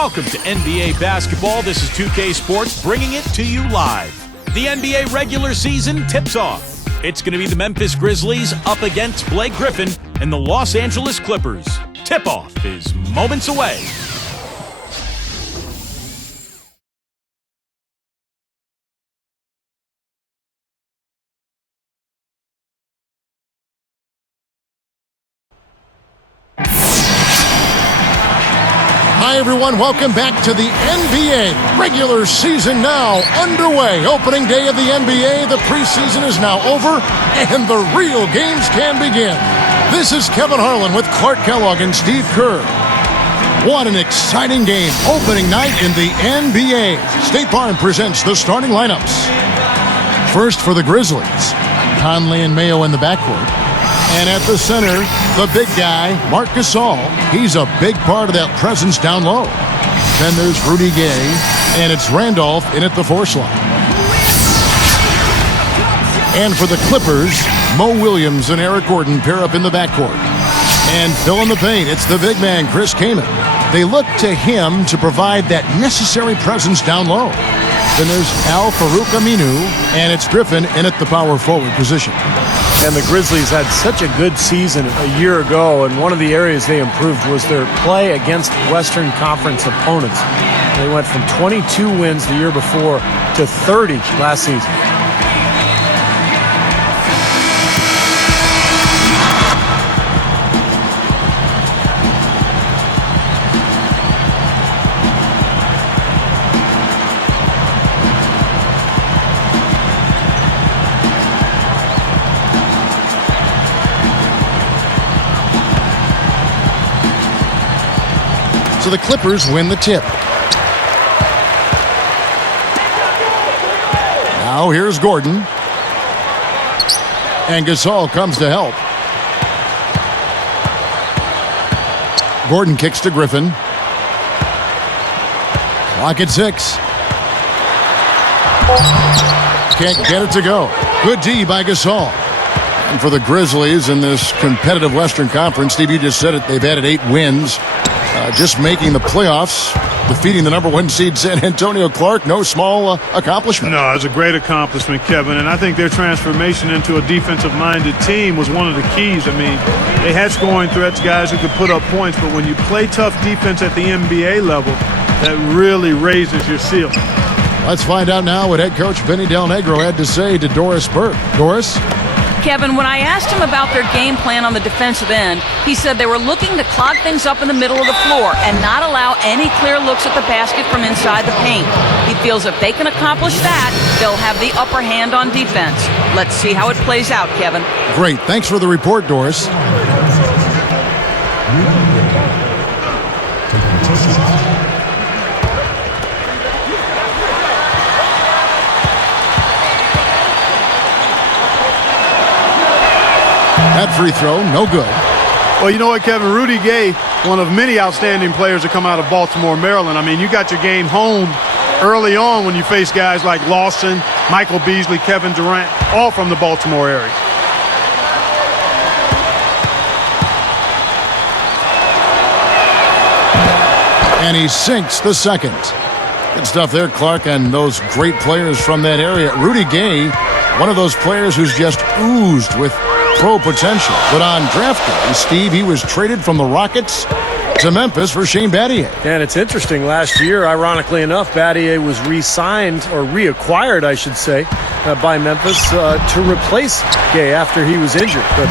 Welcome to NBA basketball. This is 2K Sports bringing it to you live. The NBA regular season tips off. It's going to be the Memphis Grizzlies up against Blake Griffin and the Los Angeles Clippers. Tip-off is moments away. Hi, everyone. Welcome back to the NBA. Regular season now underway. Opening day of the NBA. The preseason is now over, and the real games can begin. This is Kevin Harlan with Clark Kellogg and Steve Kerr. What an exciting game. Opening night in the NBA. State Farm presents the starting lineups. First for the Grizzlies, Conley and Mayo in the backcourt. And at the center, the big guy, Marc Gasol. He's a big part of that presence down low. Then there's Rudy Gay, and it's Randolph in at the 4 slot. And for the Clippers, Mo Williams and Eric Gordon pair up in the backcourt. And fill in the paint, it's the big man, Chris Kaman. They look to him to provide that necessary presence down low. Then there's Al-Farouq Aminu, and it's Griffin in at the power forward position. And the Grizzlies had such a good season a year ago, and one of the areas they improved was their play against Western Conference opponents. They went from 22 wins the year before to 30 last season. So the Clippers win the tip. Now here's Gordon. And Gasol comes to help. Gordon kicks to Griffin. Clock at 6. Can't get it to go. Good D by Gasol. And for the Grizzlies in this competitive Western Conference, Steve, you just said it, they've added 8 wins. Just making the playoffs, defeating the #1 seed San Antonio. Clark, no small accomplishment. No, it's a great accomplishment, Kevin, and I think their transformation into a defensive-minded team was one of the keys. I mean, they had scoring threats, guys who could put up points, but when you play tough defense at the NBA level, that really raises your ceiling. Let's find out now what head coach Benny Del Negro had to say to Doris Burke. Doris? Kevin, when I asked him about their game plan on the defensive end, he said they were looking to clog things up in the middle of the floor and not allow any clear looks at the basket from inside the paint. He feels if they can accomplish that, they'll have the upper hand on defense. Let's see how it plays out, Kevin. Great. Thanks for the report, Doris. That free throw, no good. Well, you know what, Kevin? Rudy Gay, one of many outstanding players to come out of Baltimore, Maryland. I mean, you got your game home early on when you face guys like Lawson, Michael Beasley, Kevin Durant, all from the Baltimore area. And he sinks the second. Good stuff there, Clark, and those great players from that area. Rudy Gay, one of those players who's just oozed with pro potential. But on draft day, Steve, he was traded from the Rockets to Memphis for Shane Battier. And it's interesting, last year, ironically enough, Battier was re-signed, or reacquired, I should say, by Memphis to replace Gay after he was injured. But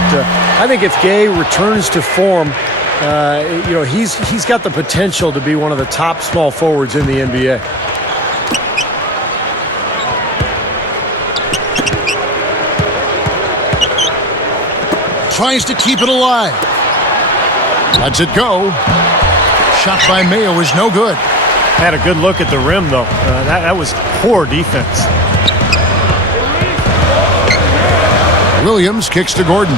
I think if Gay returns to form, you know, he's got the potential to be one of the top small forwards in the NBA. Tries to keep it alive. Lets it go. Shot by Mayo is no good. Had a good look at the rim, though. That was poor defense. Williams kicks to Gordon.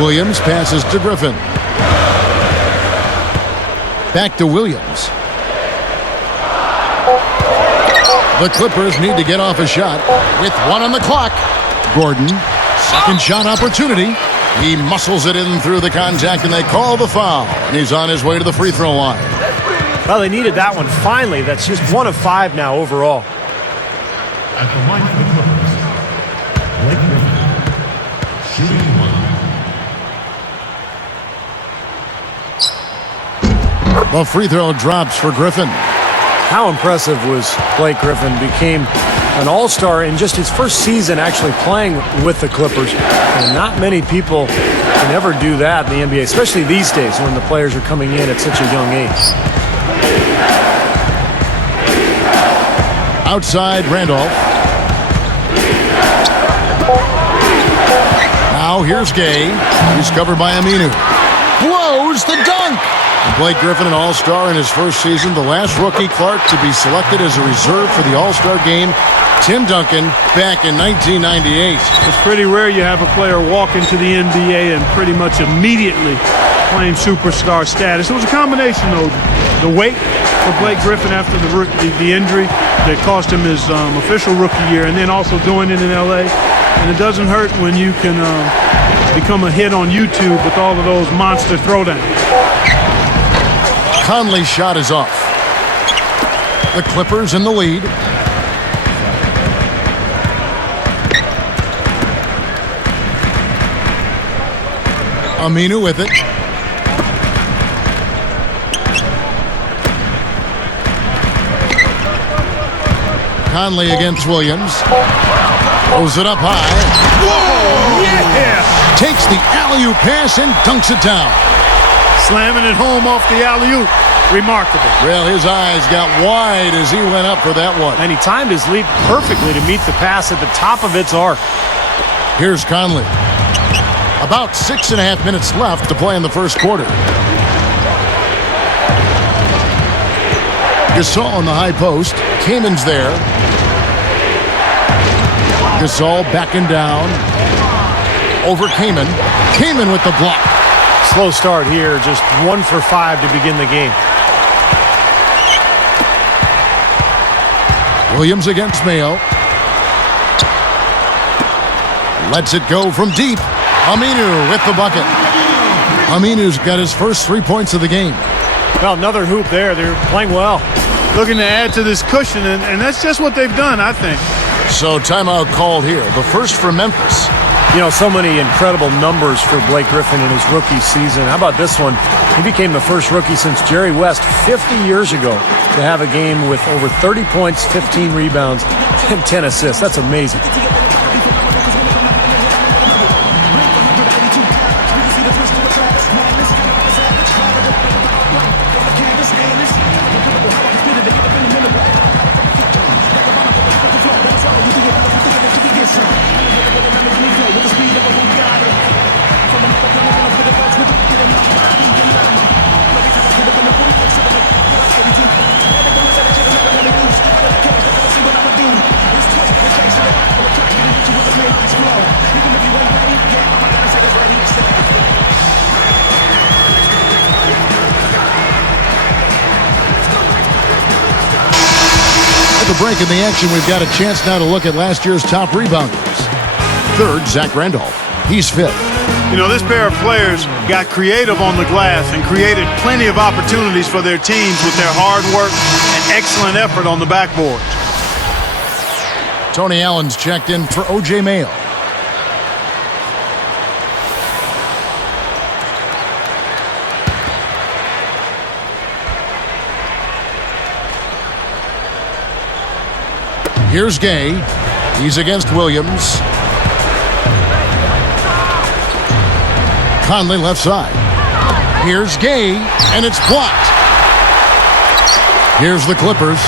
Williams passes to Griffin. Back to Williams. The Clippers need to get off a shot with 1 on the clock. Gordon, second shot opportunity. He muscles it in through the contact, and they call the foul. And he's on his way to the free throw line. Well, they needed that one finally. That's just 1 of 5 now overall. At the line for the Clippers, Blake Griffin, shooting 1. The free throw drops for Griffin. How impressive was Blake Griffin? Became an all-star in just his first season actually playing with the Clippers. And not many people can ever do that in the NBA, especially these days when the players are coming in at such a young age. Outside, Randolph. Now here's Gay. He's covered by Aminu. Blows the dunk. And Blake Griffin, an all-star in his first season, the last rookie Clark to be selected as a reserve for the all-star game. Tim Duncan back in 1998. It's pretty rare you have a player walk into the NBA and pretty much immediately claim superstar status. It was a combination of the weight for Blake Griffin after the injury that cost him his official rookie year, and then also doing it in LA. And it doesn't hurt when you can become a hit on YouTube with all of those monster throwdowns. Conley's shot is off. The Clippers in the lead. Aminu with it. Conley against Williams. Throws it up high. Whoa! Yeah! Takes the alley-oop pass and dunks it down. Slamming it home off the alley-oop. Remarkable. Well, his eyes got wide as he went up for that one. And he timed his leap perfectly to meet the pass at the top of its arc. Here's Conley. About 6.5 minutes left to play in the first quarter. Gasol on the high post. Kamen's there. Gasol backing down. Over Kaman. Kaman with the block. Slow start here, just 1 for 5 to begin the game. Williams against Mayo. Lets it go from deep. Aminu with the bucket. Aminu's got his first 3 points of the game. Well, another hoop there. They're playing well. Looking to add to this cushion, and that's just what they've done, I think. So timeout called here. The first for Memphis. You know, so many incredible numbers for Blake Griffin in his rookie season. How about this one? He became the first rookie since Jerry West 50 years ago to have a game with over 30 points, 15 rebounds, and 10 assists. That's amazing. Break in the action. We've got a chance now to look at last year's top rebounders. Third, Zach Randolph. He's fifth. You know, this pair of players got creative on the glass and created plenty of opportunities for their teams with their hard work and excellent effort on the backboard. Tony Allen's checked in for O.J. Mayo. Here's Gay. He's against Williams. Conley left side. Here's Gay, and it's blocked. Here's the Clippers.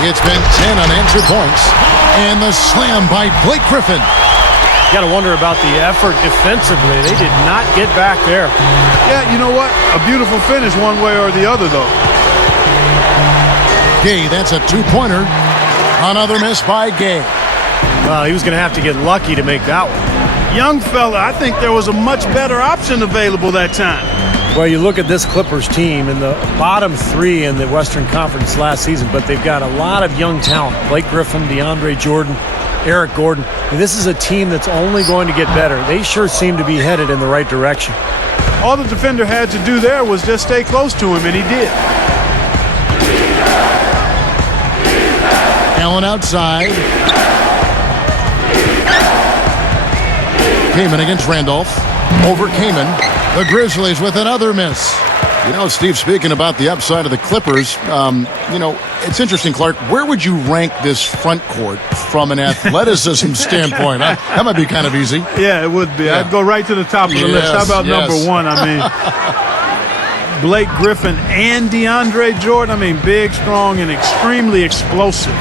It's been 10 unanswered points. And the slam by Blake Griffin. You got to wonder about the effort defensively. They did not get back there. Yeah, you know what? A beautiful finish one way or the other, though. Gay, that's a two-pointer. Another miss by Gay. Well, he was going to have to get lucky to make that one. Young fella, I think there was a much better option available that time. Well, you look at this Clippers team in the bottom 3 in the Western Conference last season, but they've got a lot of young talent. Blake Griffin, DeAndre Jordan. Eric Gordon. This is a team that's only going to get better. They sure seem to be headed in the right direction. All the defender had to do there was just stay close to him, and he did. Allen outside. Kaman against Randolph. Over Kaman. The Grizzlies with another miss. You know, Steve, speaking about the upside of the Clippers, it's interesting, Clark. Where would you rank this front court from an athleticism standpoint? That might be kind of easy. Yeah, it would be. Yeah. I'd go right to the top of the list. How about number one? I mean, Blake Griffin and DeAndre Jordan. I mean, big, strong, and extremely explosive.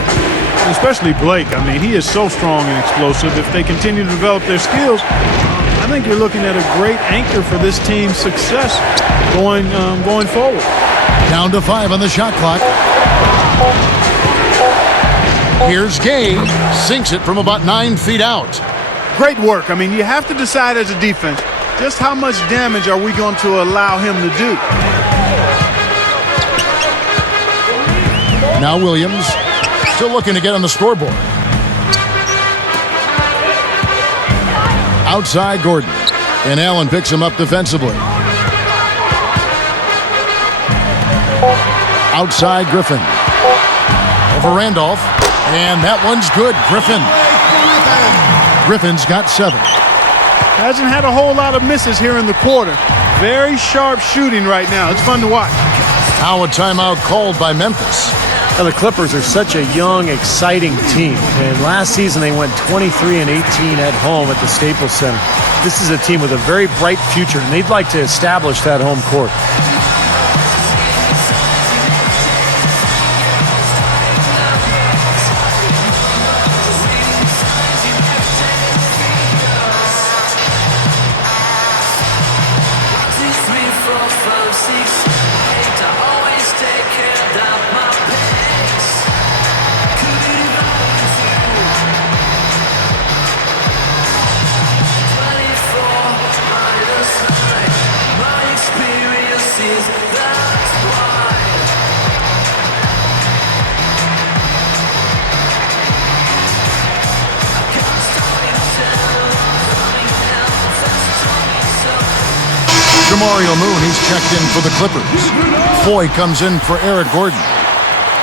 Especially Blake. I mean, he is so strong and explosive. If they continue to develop their skills, I think you're looking at a great anchor for this team's success going forward. Down to 5 on the shot clock. Here's Gay. Sinks it from about 9 feet out. Great work. I mean, you have to decide as a defense, just how much damage are we going to allow him to do? Now Williams. Still looking to get on the scoreboard. Outside Gordon. And Allen picks him up defensively. Outside Griffin. Over Randolph. And that one's good. Griffin's got 7. Hasn't had a whole lot of misses here in the quarter. Very sharp shooting right now. It's fun to watch. Now a timeout called by Memphis. Now, the Clippers are such a young, exciting team. And last season they went 23-18 at home at the Staples Center. This is a team with a very bright future, and they'd like to establish that home court. Mario Moon, he's checked in for the Clippers. Foy comes in for Eric Gordon.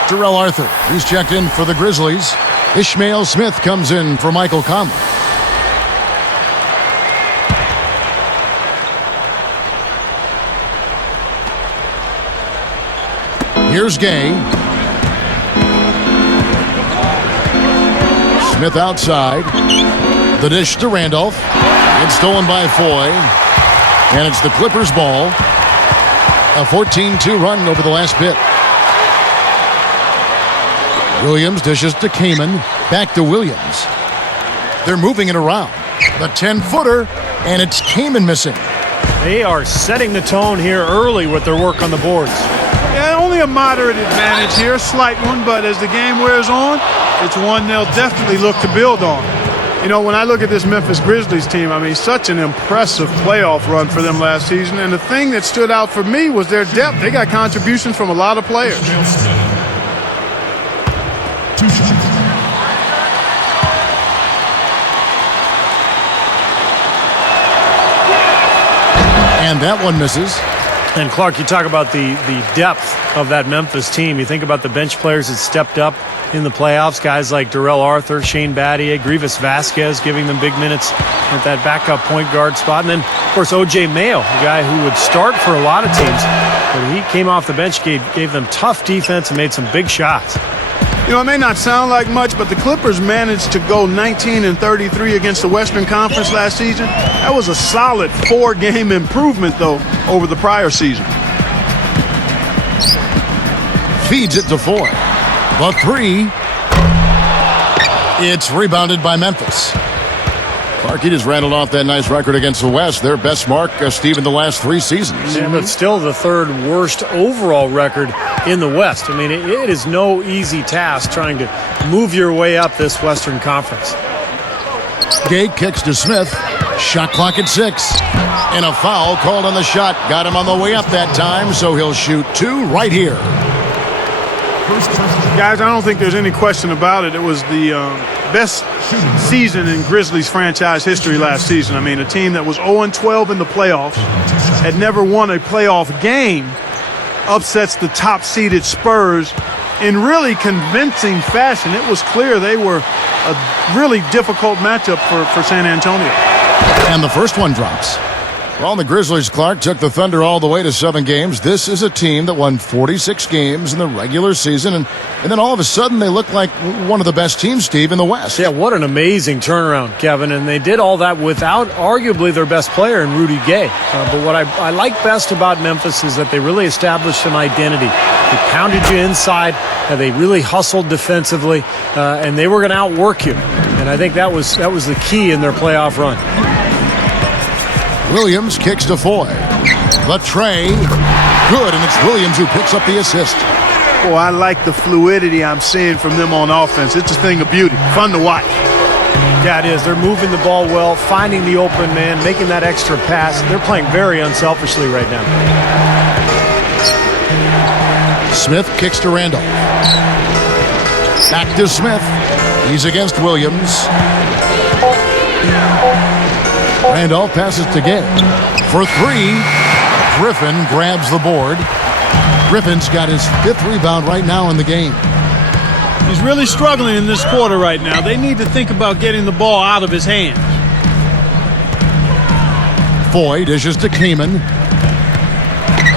Terrell Arthur, he's checked in for the Grizzlies. Ishmael Smith comes in for Michael Conley. Here's Gay. Smith outside. The dish to Randolph. It's stolen by Foy. And it's the Clippers' ball. A 14-2 run over the last bit. Williams dishes to Kaman. Back to Williams. They're moving it around. The 10-footer, and it's Kaman missing. They are setting the tone here early with their work on the boards. Yeah, only a moderate advantage here, a slight one, but as the game wears on, it's one they'll definitely look to build on. You know, when I look at this Memphis Grizzlies team, I mean, such an impressive playoff run for them last season. And the thing that stood out for me was their depth. They got contributions from a lot of players. 2 shots. And that one misses. And Clark, you talk about the depth of that Memphis team. You think about the bench players that stepped up in the playoffs, guys like Terrell Arthur, Shane Battier, Grievous Vasquez, giving them big minutes at that backup point guard spot. And then, of course, O.J. Mayo, a guy who would start for a lot of teams. But he came off the bench, gave them tough defense and made some big shots. You know, it may not sound like much, but the Clippers managed to go 19-33 against the Western Conference last season. That was a solid 4-game improvement, though, over the prior season. Feeds it to Foy. The 3. It's rebounded by Memphis. Clark, just rattled off that nice record against the West. Their best mark, Steve, in the last 3 seasons. Yeah, but still the 3rd worst overall record in the West. I mean, it is no easy task trying to move your way up this Western Conference. Gay kicks to Smith. Shot clock at 6. And a foul called on the shot. Got him on the way up that time, so he'll shoot 2 right here. Guys, I don't think there's any question about it. It was the best season in Grizzlies franchise history last season. I mean, a team that was 0-12 in the playoffs, had never won a playoff game, upsets the top-seeded Spurs in really convincing fashion. It was clear they were a really difficult matchup for San Antonio. And the first one drops. Well, the Grizzlies, Clark, took the Thunder all the way to 7 games. This is a team that won 46 games in the regular season, and then all of a sudden they look like one of the best teams, Steve, in the West. Yeah, what an amazing turnaround, Kevin. And they did all that without arguably their best player in Rudy Gay. But what I like best about Memphis is that they really established an identity. They pounded you inside. They really hustled defensively, and they were going to outwork you. And I think that was the key in their playoff run. Williams kicks to Foy. The tray. Good, and it's Williams who picks up the assist. Oh, I like the fluidity I'm seeing from them on offense. It's a thing of beauty. Fun to watch. Yeah, it is. They're moving the ball well, finding the open man, making that extra pass. They're playing very unselfishly right now. Smith kicks to Randolph. Back to Smith. He's against Williams. Randolph passes to Gay. For 3, Griffin grabs the board. Griffin's got his 5th rebound right now in the game. He's really struggling in this quarter right now. They need to think about getting the ball out of his hands. Foy dishes to Kaman.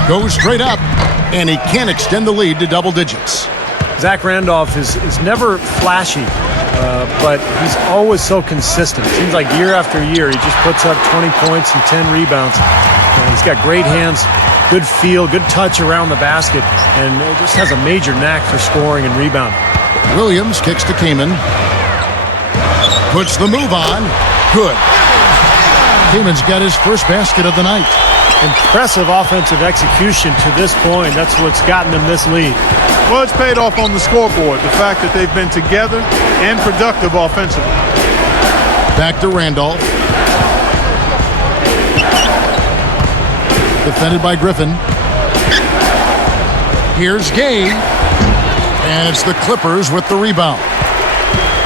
Goes straight up, and he can't extend the lead to double digits. Zach Randolph is never flashy, but he's always so consistent. It seems like year after year, he just puts up 20 points and 10 rebounds. He's got great hands, good feel, good touch around the basket, and just has a major knack for scoring and rebounding. Williams kicks to Kaman. Puts the move on. Good. Kaman's got his first basket of the night. Impressive offensive execution to this point. That's what's gotten them this lead. Well, it's paid off on the scoreboard. The fact that they've been together and productive offensively. Back to Randolph. Defended by Griffin. Here's Gay. And it's the Clippers with the rebound.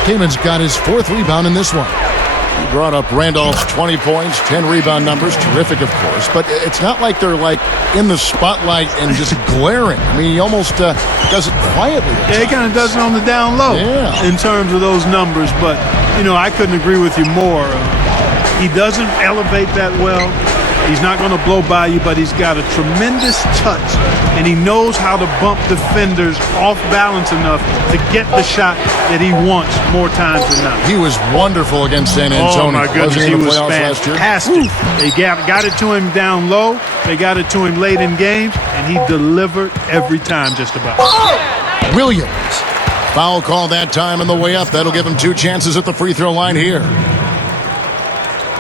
Kaman's got his 4th rebound in this one. He brought up Randolph's 20 points, 10 rebound numbers. Terrific, of course. But it's not like they're like in the spotlight and just glaring. I mean, he almost does it quietly. Yeah, he kind of does it on the down low in terms of those numbers. But, you know, I couldn't agree with you more. He doesn't elevate that well. He's not going to blow by you, but he's got a tremendous touch, and he knows how to bump defenders off balance enough to get the shot that he wants more times than not. He was wonderful against San Antonio. Oh, my goodness, he was fantastic. They got it to him down low. They got it to him late in games, and he delivered every time just about. Williams. Foul call that time on the way up. That'll give him 2 chances at the free throw line here.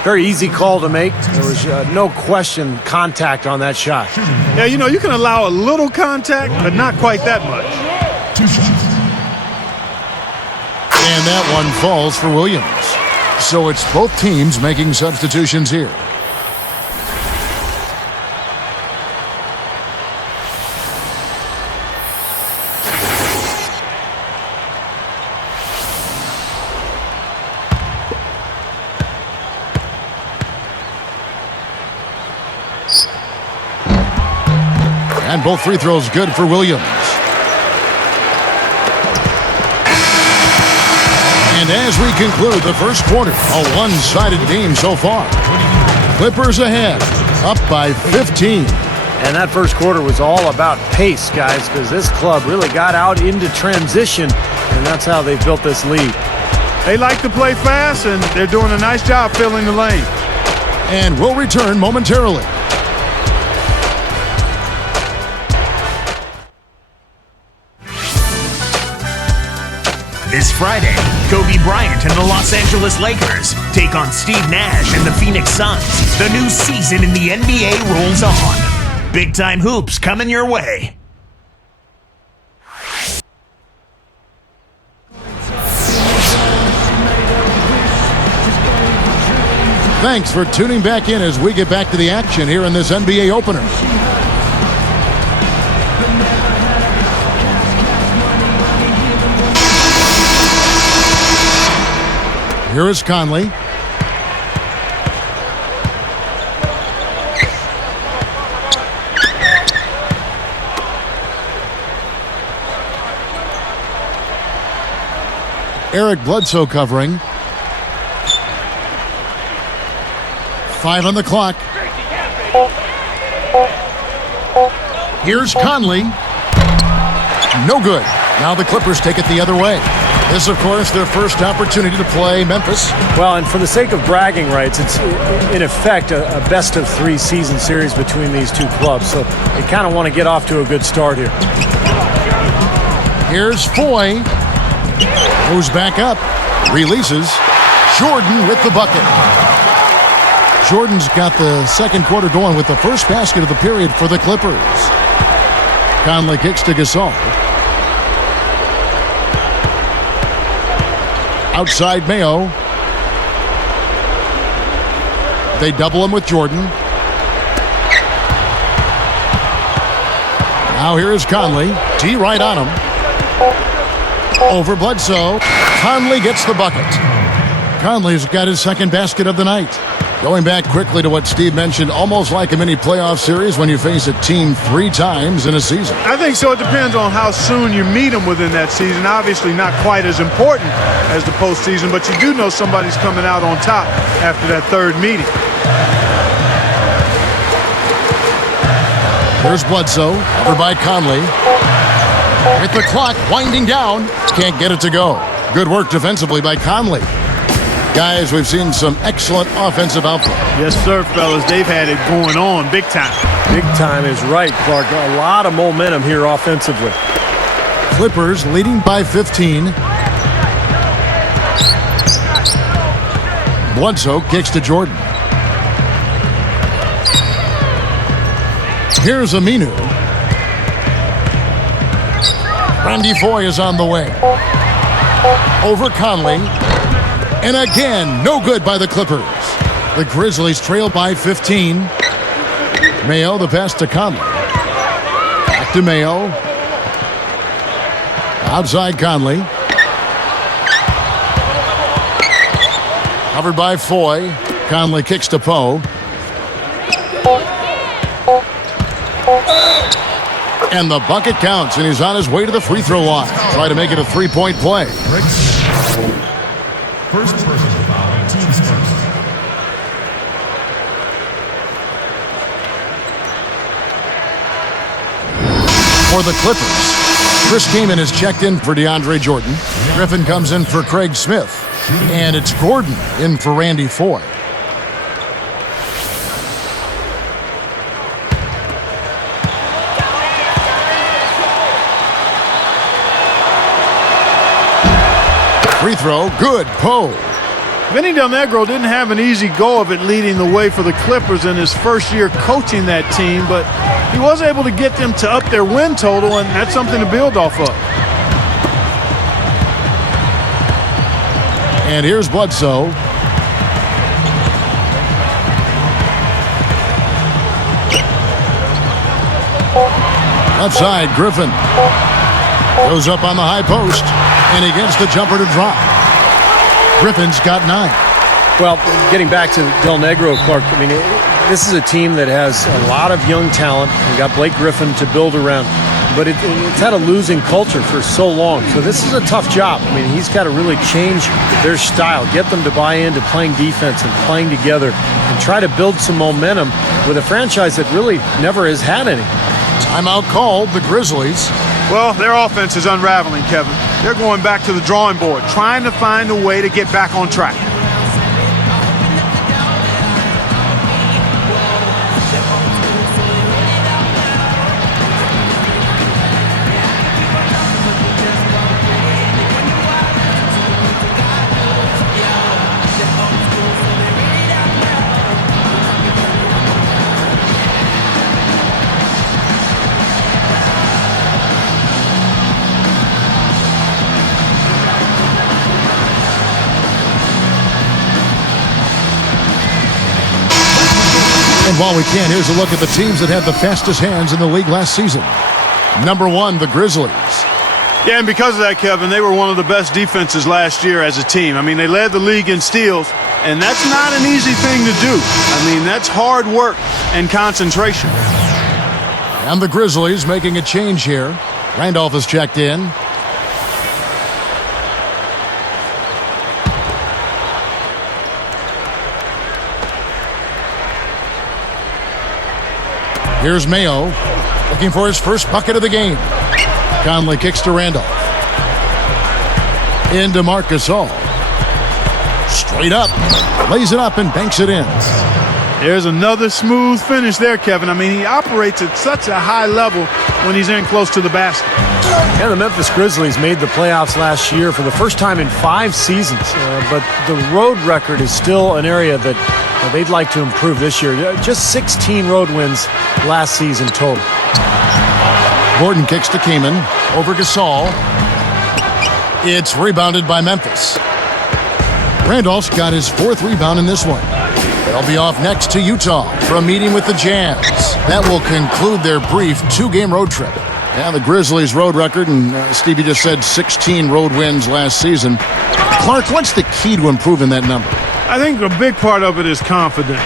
Very easy call to make. There was no question contact on that shot. Yeah, you know, you can allow a little contact, but not quite that much. And that one falls for Williams. So it's both teams making substitutions here. And both free throws good for Williams. And as we conclude the first quarter, a one-sided game so far. Clippers ahead, up by 15. And that first quarter was all about pace, guys, because this club really got out into transition, and that's how they built this lead. They like to play fast, and they're doing a nice job filling the lane. And we'll return momentarily. This Friday, Kobe Bryant and the Los Angeles Lakers take on Steve Nash and the Phoenix Suns. The new season in the NBA rolls on. Big-time hoops coming your way. Thanks for tuning back in as we get back to the action here in this NBA opener. Here is Conley. Eric Bledsoe covering. 5 on the clock. Here's Conley. No good. Now the Clippers take it the other way. This, of course, their first opportunity to play Memphis. Well, and for the sake of bragging rights, it's in effect a best-of-3 season series between these two clubs. So they kind of want to get off to a good start here. Here's Foy. Goes back up. Releases. Jordan with the bucket. Jordan's got the second quarter going with the first basket of the period for the Clippers. Conley kicks to Gasol. Outside Mayo. They double him with Jordan. Now here is Conley. T right on him. Over Bledsoe. Conley gets the bucket. Conley's got his second basket of the night. Going back quickly to what Steve mentioned, almost like a mini playoff series when you face a team 3 times in a season. I think so. It depends on how soon you meet them within that season. Obviously not quite as important as the postseason, but you do know somebody's coming out on top after that third meeting. Here's Bledsoe, over by Conley. With the clock winding down, can't get it to go. Good work defensively by Conley. Guys, we've seen some excellent offensive output. Yes, sir, fellas. They've had it going on big time. Big time is right, Clark. A lot of momentum here offensively. Clippers leading by 15. Bledsoe kicks to Jordan. Here's Aminu. Randy Foy is on the way. Over Conley. And again, no good by the Clippers. The Grizzlies trail by 15. Mayo, the pass to Conley. Back to Mayo. Outside Conley. Covered by Foy. Conley kicks to Poe. And the bucket counts, and he's on his way to the free throw line. Try to make it a 3-point play. First personal foul, team's first. For the Clippers, Chris Kaman is checked in for DeAndre Jordan. Griffin comes in for Craig Smith. And it's Gordon in for Randy Foy. Free throw, good. Poe. Vinny Del Negro didn't have an easy go of it leading the way for the Clippers in his first year coaching that team, but he was able to get them to up their win total, and that's something to build off of. And here's Bledsoe. Left side, Griffin. Goes up on the high post. And he gets the jumper to drop. Griffin's got 9. Well, getting back to Del Negro, Clark, I mean, this is a team that has a lot of young talent. We got Blake Griffin to build around, but it's had a losing culture for so long. So this is a tough job. I mean, he's got to really change their style, get them to buy into playing defense and playing together, and try to build some momentum with a franchise that really never has had any. Timeout called, the Grizzlies. Well, their offense is unraveling, Kevin. They're going back to the drawing board, trying to find a way to get back on track. And while we can, here's a look at the teams that had the fastest hands in the league last season. Number 1, the Grizzlies. Yeah, and because of that, Kevin, they were one of the best defenses last year as a team. I mean, they led the league in steals, and that's not an easy thing to do. I mean, that's hard work and concentration. And the Grizzlies making a change here. Randolph has checked in. Here's Mayo, looking for his first bucket of the game. Conley kicks to Randolph. Into Marcus All. Straight up. Lays it up and banks it in. There's another smooth finish there, Kevin. I mean, he operates at such a high level when he's in close to the basket. Yeah, the Memphis Grizzlies made the playoffs last year for the first time in 5 seasons. But the road record is still an area that they'd like to improve this year. Just 16 road wins last season total. Gordon kicks to Kaman. Over Gasol. It's rebounded by Memphis. Randolph's got his 4th rebound in this one. They'll be off next to Utah for a meeting with the Jazz. That will conclude their brief 2-game road trip. Now the Grizzlies' road record, and Stevie just said 16 road wins last season. Clark, what's the key to improving that number? I think a big part of it is confidence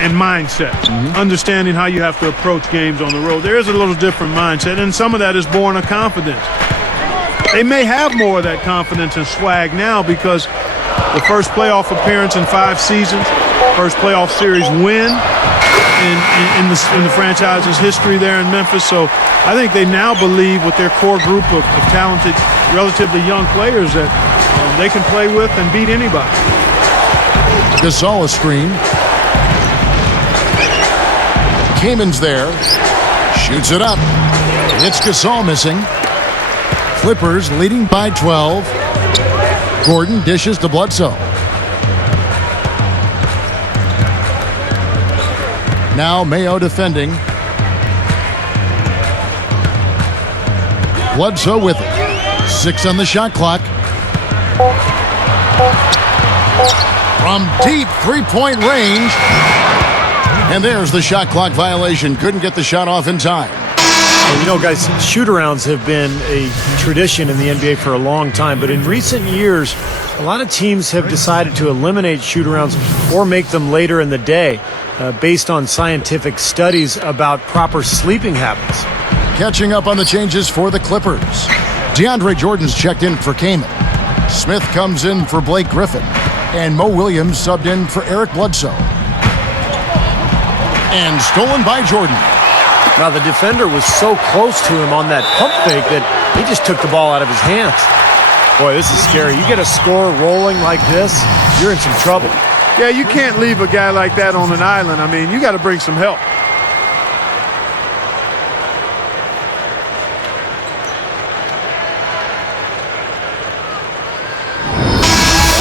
and mindset. Understanding how you have to approach games on the road. There is a little different mindset, and some of that is born of confidence. They may have more of that confidence and swag now because the first playoff appearance in 5 seasons, first playoff series win in the franchise's history there in Memphis. So I think they now believe with their core group of talented, relatively young players that they can play with and beat anybody. Gasol a screen. Kaman's there. Shoots it up. It's Gasol missing. Clippers leading by 12. Gordon dishes to Bledsoe. Now Mayo defending. Bledsoe with it. 6 on the shot clock. From deep 3-point range. And there's the shot clock violation. Couldn't get the shot off in time. You know, guys, shoot-arounds have been a tradition in the NBA for a long time, but in recent years, a lot of teams have decided to eliminate shoot-arounds or make them later in the day based on scientific studies about proper sleeping habits. Catching up on the changes for the Clippers. DeAndre Jordan's checked in for Kaman. Smith comes in for Blake Griffin. And Mo Williams subbed in for Eric Bledsoe. And stolen by Jordan. Now, the defender was so close to him on that pump fake that he just took the ball out of his hands. Boy, this is scary. You get a score rolling like this, you're in some trouble. Yeah, you can't leave a guy like that on an island. I mean, you got to bring some help.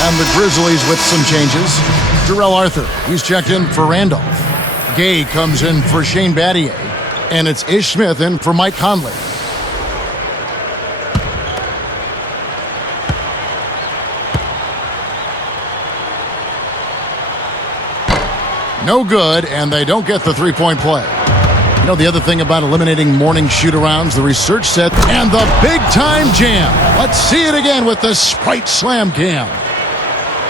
And the Grizzlies with some changes. Jarrell Arthur, he's checked in for Randolph. Gay comes in for Shane Battier. And it's Ish Smith in for Mike Conley. No good, and they don't get the 3-point play. You know, the other thing about eliminating morning shoot-arounds, the research said, and the big-time jam. Let's see it again with the Sprite Slam Cam.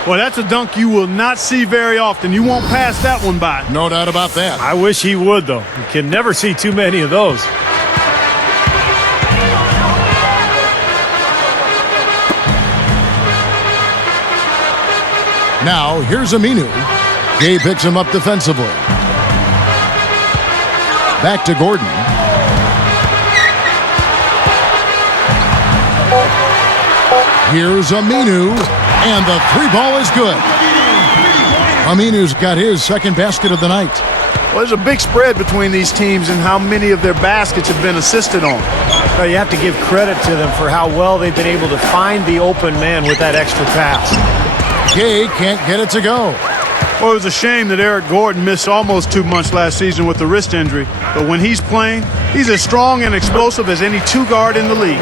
Well, that's a dunk you will not see very often. You won't pass that one by. No doubt about that. I wish he would, though. You can never see too many of those. Now, here's Aminu. Gay picks him up defensively. Back to Gordon. Here's Aminu. And the 3-ball is good. Aminu's got his second basket of the night. Well, there's a big spread between these teams and how many of their baskets have been assisted on. Now, you have to give credit to them for how well they've been able to find the open man with that extra pass. Gay can't get it to go. Well, it was a shame that Eric Gordon missed almost 2 months last season with the wrist injury. But when he's playing, he's as strong and explosive as any 2 guard in the league.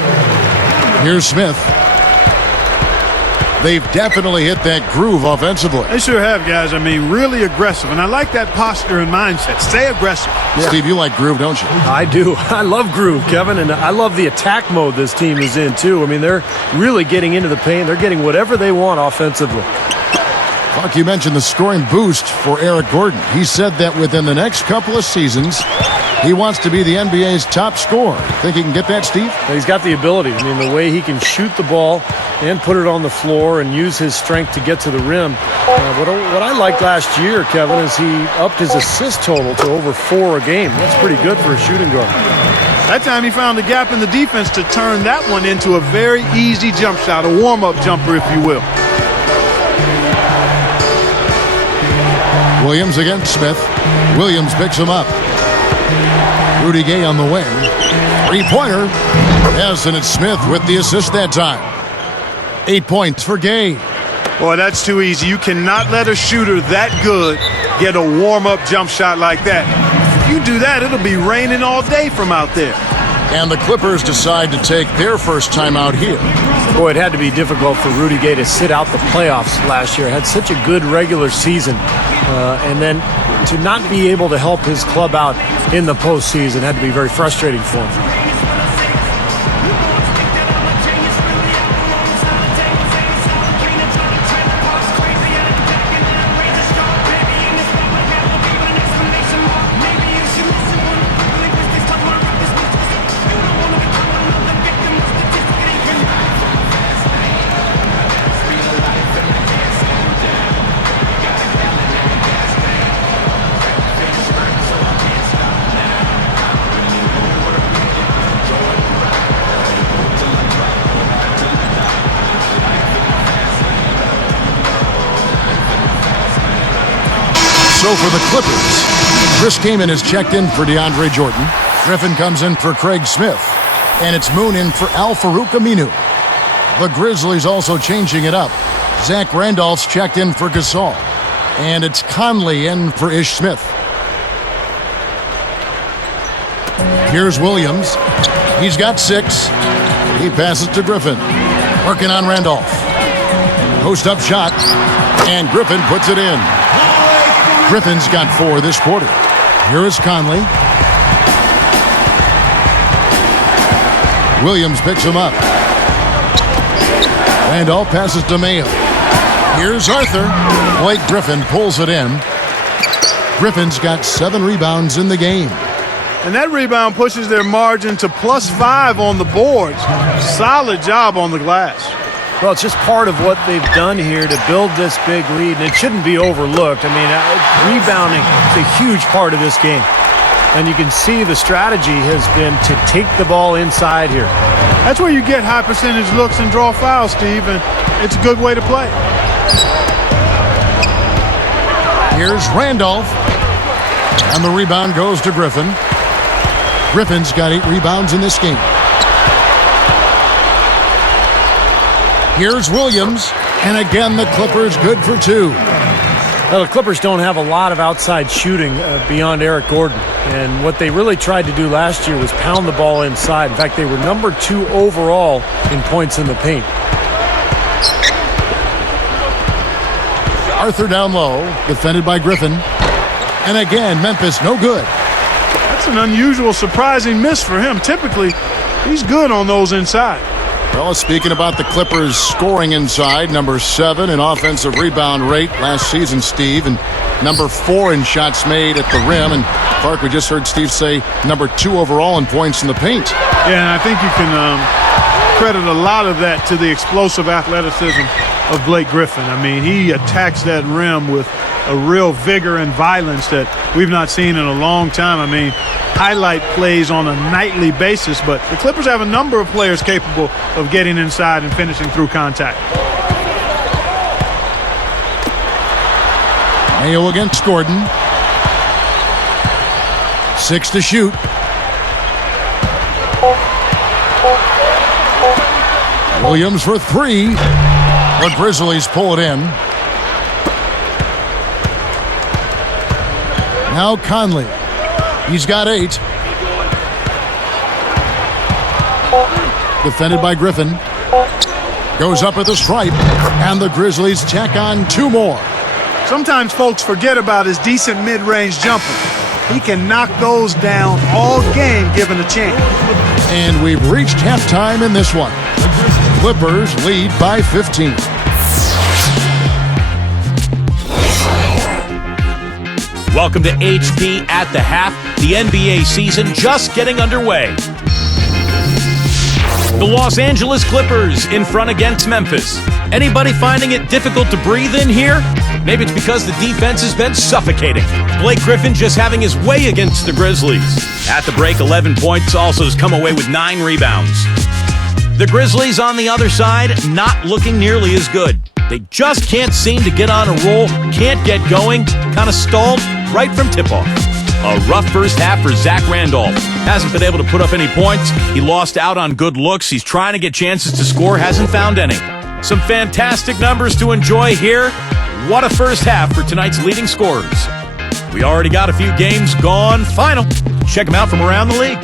Here's Smith. They've definitely hit that groove offensively. They sure have, guys. I mean, really aggressive. And I like that posture and mindset. Stay aggressive. Yeah. Steve, you like groove, don't you? I do. I love groove, Kevin, and I love the attack mode this team is in, too. I mean, they're really getting into the paint. They're getting whatever they want offensively. Clark, you mentioned the scoring boost for Eric Gordon. He said that within the next couple of seasons, he wants to be the NBA's top scorer. Think he can get that, Steve? He's got the ability. I mean, the way he can shoot the ball and put it on the floor and use his strength to get to the rim. What I liked last year, Kevin, is he upped his assist total to over 4 a game. That's pretty good for a shooting guard. That time he found a gap in the defense to turn that one into a very easy jump shot, a warm-up jumper, if you will. Williams against Smith. Williams picks him up. Rudy Gay on the wing. Three-pointer. Yes, and it's Smith with the assist that time. 8 points for Gay. Boy, that's too easy. You cannot let a shooter that good get a warm-up jump shot like that. If you do that, it'll be raining all day from out there. And the Clippers decide to take their first time out here. Boy, it had to be difficult for Rudy Gay to sit out the playoffs last year. Had such a good regular season. And then to not be able to help his club out in the postseason had to be very frustrating for him. So for the Clippers, Chris Kaman is checked in for DeAndre Jordan. Griffin comes in for Craig Smith. And it's Moon in for Al Farouk Aminu. The Grizzlies also changing it up. Zach Randolph's checked in for Gasol. And it's Conley in for Ish Smith. Here's Williams. He's got 6. He passes to Griffin. Working on Randolph. Post-up shot. And Griffin puts it in. Griffin's got 4 this quarter. Here is Conley. Williams picks him up. Randolph passes to Mayo. Here's Arthur. Blake Griffin pulls it in. Griffin's got 7 rebounds in the game. And that rebound pushes their margin to +5 on the boards. Solid job on the glass. Well, it's just part of what they've done here to build this big lead, and it shouldn't be overlooked. I mean, rebounding is a huge part of this game. And you can see the strategy has been to take the ball inside here. That's where you get high percentage looks and draw fouls, Steve, and it's a good way to play. Here's Randolph. And the rebound goes to Griffin. Griffin's got 8 rebounds in this game. Here's Williams, and again the Clippers good for 2. Well, the Clippers don't have a lot of outside shooting beyond Eric Gordon, and what they really tried to do last year was pound the ball inside. In fact, they were number 2 overall in points in the paint. Arthur down low, defended by Griffin, and again Memphis no good. That's an unusual, surprising miss for him. Typically, he's good on those inside. Well, speaking about the Clippers scoring inside, number 7 in offensive rebound rate last season, Steve, and number 4 in shots made at the rim. And Clark, we just heard Steve say number 2 overall in points in the paint. Yeah, and I think you can credit a lot of that to the explosive athleticism of Blake Griffin. I mean, he attacks that rim with a real vigor and violence that we've not seen in a long time. I mean, highlight plays on a nightly basis, but the Clippers have a number of players capable of getting inside and finishing through contact. Mayo against Gordon. 6 to shoot. Williams for 3. The Grizzlies pull it in. Now Conley. He's got 8. Defended by Griffin. Goes up at the stripe, and the Grizzlies tack on 2 more. Sometimes folks forget about his decent mid-range jumper. He can knock those down all game given a chance. And we've reached halftime in this one. Clippers lead by 15. Welcome to HP at the half. The NBA season just getting underway. The Los Angeles Clippers in front against Memphis. Anybody finding it difficult to breathe in here? Maybe it's because the defense has been suffocating. Blake Griffin just having his way against the Grizzlies. At the break, 11 points, also has come away with 9 rebounds. The Grizzlies on the other side, not looking nearly as good. They just can't seem to get on a roll, can't get going, kind of stalled right from tip-off. A rough first half for Zach Randolph. Hasn't been able to put up any points. He lost out on good looks. He's trying to get chances to score, hasn't found any. Some fantastic numbers to enjoy here. What a first half for tonight's leading scorers. We already got a few games gone final. Check them out from around the league.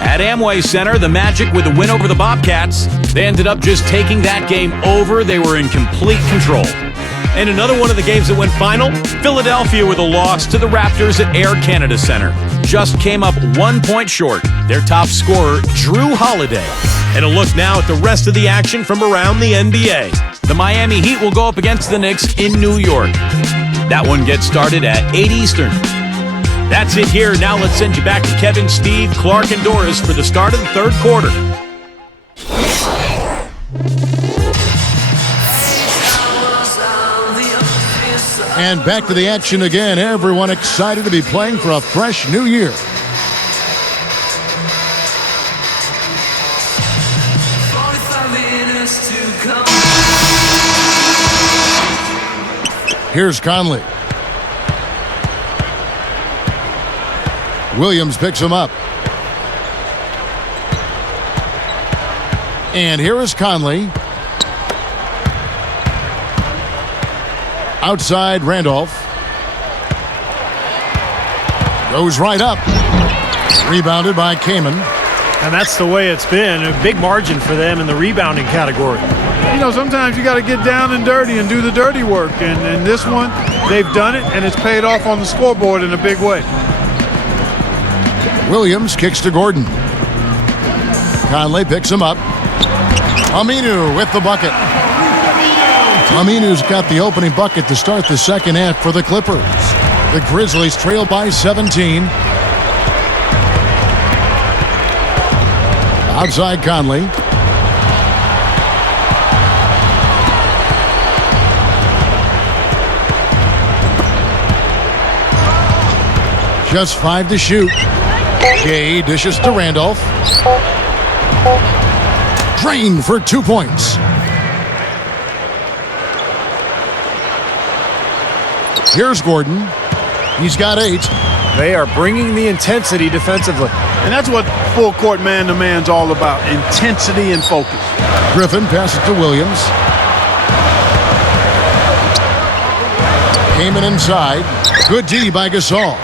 At Amway Center, the Magic with a win over the Bobcats. They ended up just taking that game over. They were in complete control. And another one of the games that went final, Philadelphia with a loss to the Raptors at Air Canada Center. Just came up 1 point short. Their top scorer, Drew Holiday. And a look now at the rest of the action from around the NBA. The Miami Heat will go up against the Knicks in New York. That one gets started at 8 Eastern. That's it here. Now let's send you back to Kevin, Steve, Clark, and Doris for the start of the third quarter. And back to the action again. Everyone excited to be playing for a fresh new year. Here's Conley. Williams picks him up. And here is Conley. Outside Randolph. Goes right up. Rebounded by Kaman. And that's the way it's been. A big margin for them in the rebounding category. You know, sometimes you got to get down and dirty and do the dirty work. And in this one, they've done it, and it's paid off on the scoreboard in a big way. Williams kicks to Gordon. Conley picks him up. Aminu with the bucket. Aminu's got the opening bucket to start the second half for the Clippers. The Grizzlies trail by 17. Outside Conley. Just 5 to shoot. Gay dishes to Randolph. Drain for 2 points. Here's Gordon. He's got 8. They are bringing the intensity defensively. And that's what full court man-to-man's all about, intensity and focus. Griffin passes to Williams. Kaman inside. Good D by Gasol.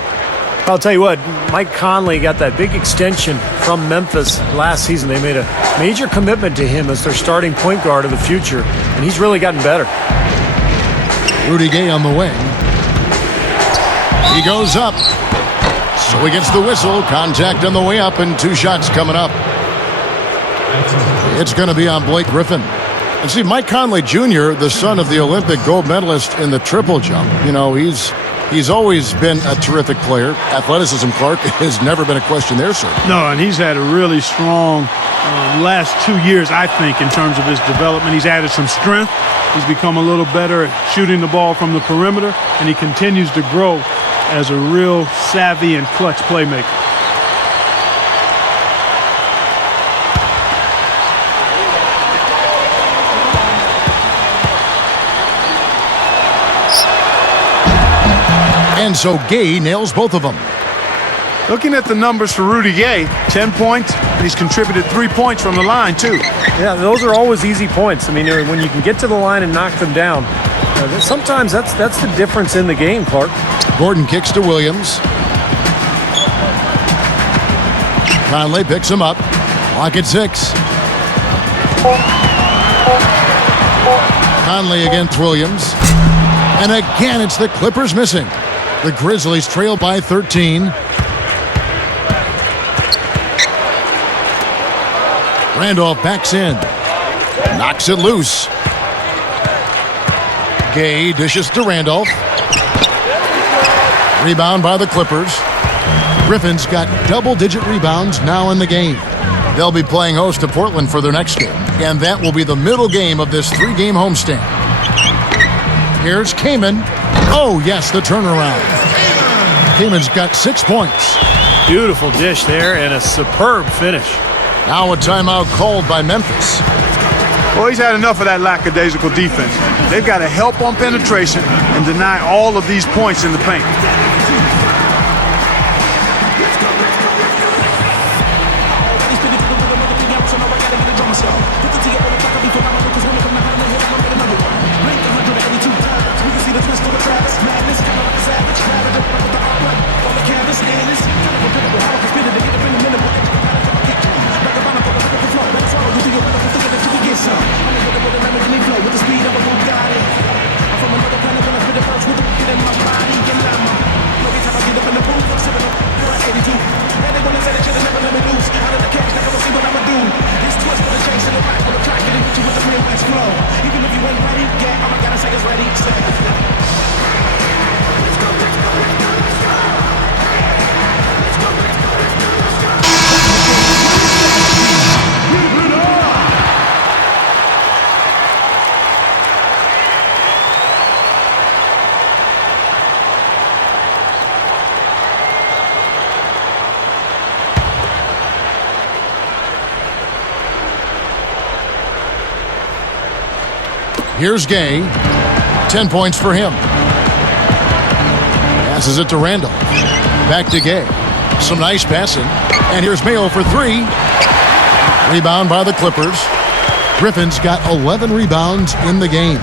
I'll tell you what, Mike Conley got that big extension from Memphis last season. They made a major commitment to him as their starting point guard of the future, and he's really gotten better. Rudy Gay on the wing. He goes up. So he gets the whistle. Contact on the way up, and 2 shots coming up. It's going to be on Blake Griffin. And see, Mike Conley Jr., the son of the Olympic gold medalist in the triple jump, you know, he's always been a terrific player. Athleticism, Clark, has never been a question there, sir. No, and he's had a really strong last 2 years, I think, in terms of his development. He's added some strength. He's become a little better at shooting the ball from the perimeter, and he continues to grow as a real savvy and clutch playmaker. And so Gay nails both of them. Looking at the numbers for Rudy Gay, 10 points, and he's contributed 3 points from the line, too. Yeah, those are always easy points. I mean, when you can get to the line and knock them down, sometimes that's the difference in the game, Clark. Gordon kicks to Williams. Conley picks him up. Clock at 6. Conley against Williams. And again, it's the Clippers missing. The Grizzlies trail by 13. Randolph backs in. Knocks it loose. Gay dishes to Randolph. Rebound by the Clippers. Griffin's got double-digit rebounds now in the game. They'll be playing host to Portland for their next game, and that will be the middle game of this 3-game homestand. Here's Kaman. Oh, yes, the turnaround. Kaman's got 6 points. Beautiful dish there and a superb finish. Now a timeout called by Memphis. Well, he's had enough of that lackadaisical defense. They've got to help on penetration and deny all of these points in the paint. Here's Gay. 10 points for him. Passes it to Randolph. Back to Gay. Some nice passing. And here's Mayo for 3. Rebound by the Clippers. Griffin's got 11 rebounds in the game.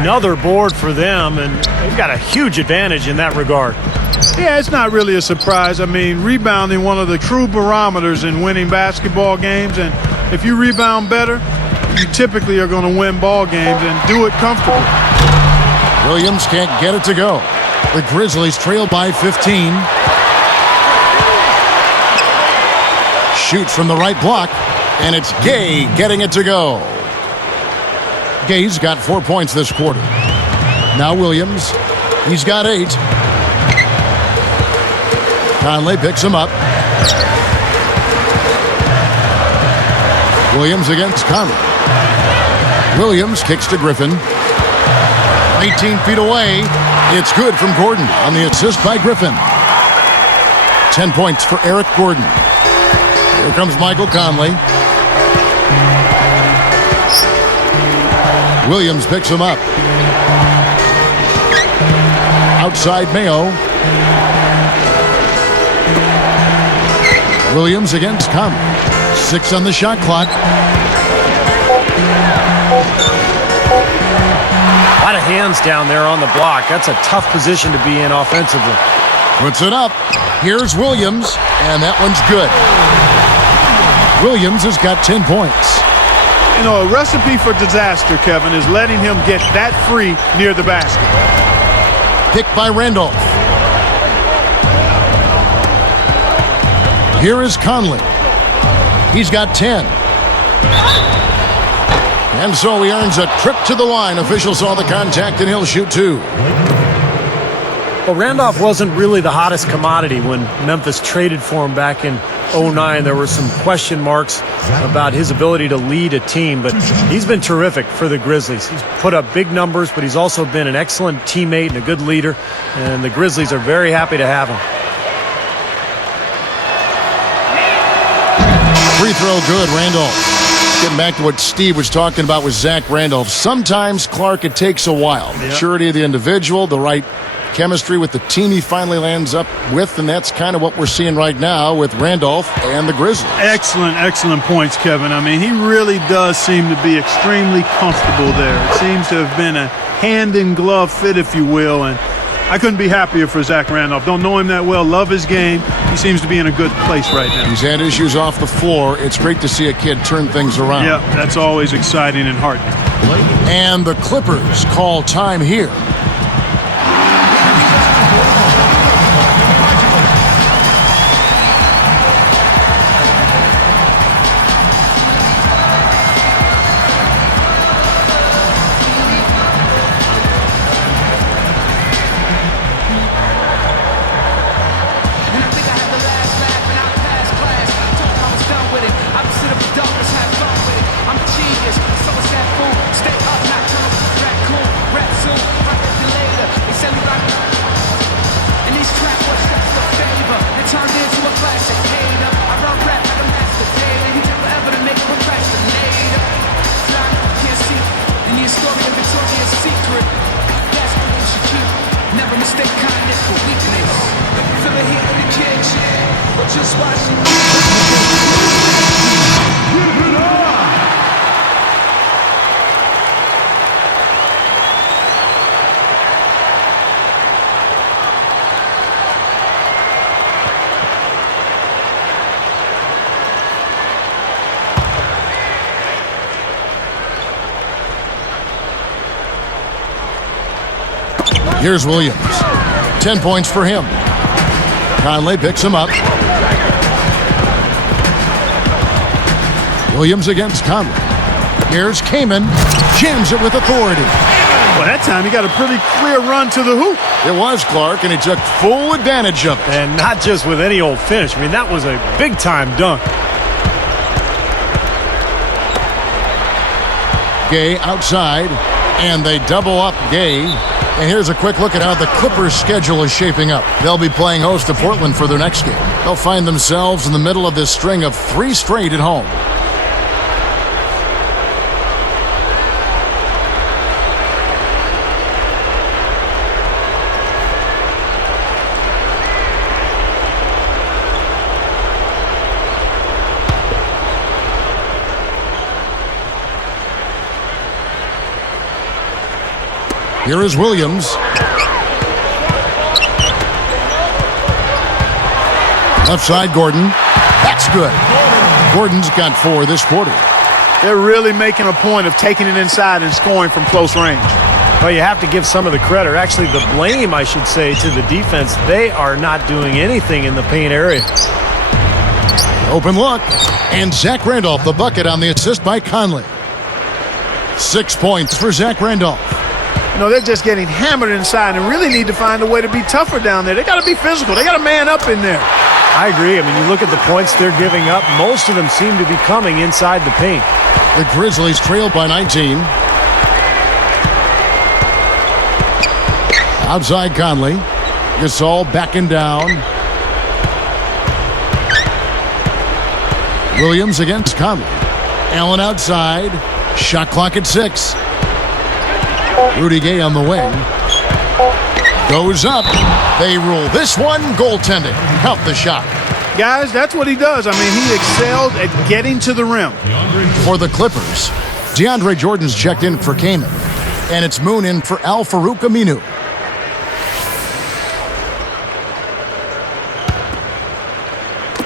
Another board for them, and they've got a huge advantage in that regard. Yeah, it's not really a surprise. I mean, rebounding one of the true barometers in winning basketball games, and if you rebound better, you typically are going to win ball games and do it comfortably. Williams can't get it to go. The Grizzlies trail by 15. Shoots from the right block, and it's Gay getting it to go. Gay's got 4 points this quarter. Now Williams. He's got 8. Conley picks him up. Williams against Conley. Williams kicks to Griffin. 18 feet away. It's good from Gordon on the assist by Griffin. 10 points for Eric Gordon. Here comes Michael Conley. Williams picks him up. Outside Mayo. Williams against Conley. 6 on the shot clock. A lot of hands down there on the block. That's a tough position to be in offensively. Puts it up. Here's Williams, and that one's good. Williams has got 10 points. You know, a recipe for disaster, Kevin, is letting him get that free near the basket. Picked by Randolph. Here is Conley. He's got 10. And so he earns a trip to the line. Officials saw the contact, and he'll shoot 2. Well, Randolph wasn't really the hottest commodity when Memphis traded for him back in 2009. There were some question marks about his ability to lead a team, but he's been terrific for the Grizzlies. He's put up big numbers, but he's also been an excellent teammate and a good leader, and the Grizzlies are very happy to have him. Free throw good, Randolph. Getting back to what Steve was talking about with Zach Randolph. Sometimes, Clark, it takes a while. Maturity of the individual, the right chemistry with the team he finally lands up with, and that's kind of what we're seeing right now with Randolph and the Grizzlies. Excellent points, Kevin. I mean, he really does seem to be extremely comfortable there. It seems to have been a hand-in-glove fit, if you will, and I couldn't be happier for Zach Randolph. Don't know him that well, love his game. He seems to be in a good place right now. He's had issues off the floor. It's great to see a kid turn things around. Yeah, that's always exciting and heartening. And the Clippers call time here. Here's Williams. 10 points for him. Conley picks him up. Williams against Conley. Here's Kaman. Jams it with authority. Well, that time he got a pretty clear run to the hoop. It was Clark, and he took full advantage of it. And not just with any old finish. I mean, that was a big-time dunk. Gay outside, and they double up Gay. And here's a quick look at how the Clippers' schedule is shaping up. They'll be playing host to Portland for their next game. They'll find themselves in the middle of this string of 3 straight at home. Here is Williams. Left side, Gordon. That's good. Gordon's got 4 this quarter. They're really making a point of taking it inside and scoring from close range. Well, you have to give some of the credit, or actually the blame, I should say, to the defense. They are not doing anything in the paint area. Open look. And Zach Randolph, the bucket on the assist by Conley. 6 points for Zach Randolph. You know, they're just getting hammered inside and really need to find a way to be tougher down there. They got to be physical. They got to man up in there. I agree. I mean, you look at the points they're giving up. Most of them seem to be coming inside the paint. The Grizzlies trail by 19. Outside Conley. Gasol backing down. Williams against Conley. Allen outside. Shot clock at 6. Rudy Gay on the wing. Goes up. They rule this one goaltending. Count the shot. Guys, that's what he does. I mean, he excelled at getting to the rim. For the Clippers, DeAndre Jordan's checked in for Kaman. And it's Moon in for Al Farouk Aminu.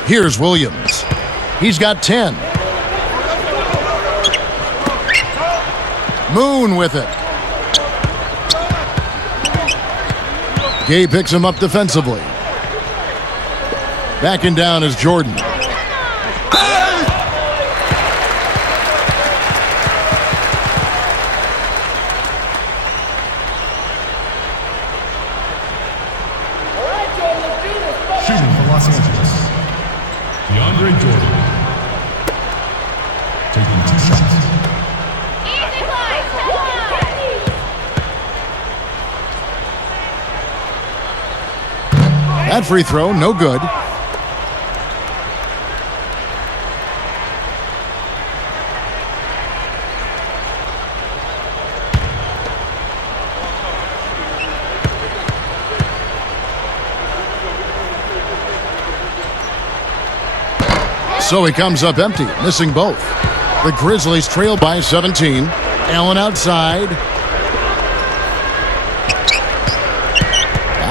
Here's Williams. He's got 10. Moon with it. Gay picks him up defensively. Backing down is Jordan. Shooting for Los Angeles, DeAndre Jordan. Taking 2 shots. That free throw, no good. So he comes up empty, missing both. The Grizzlies trail by 17. Allen outside.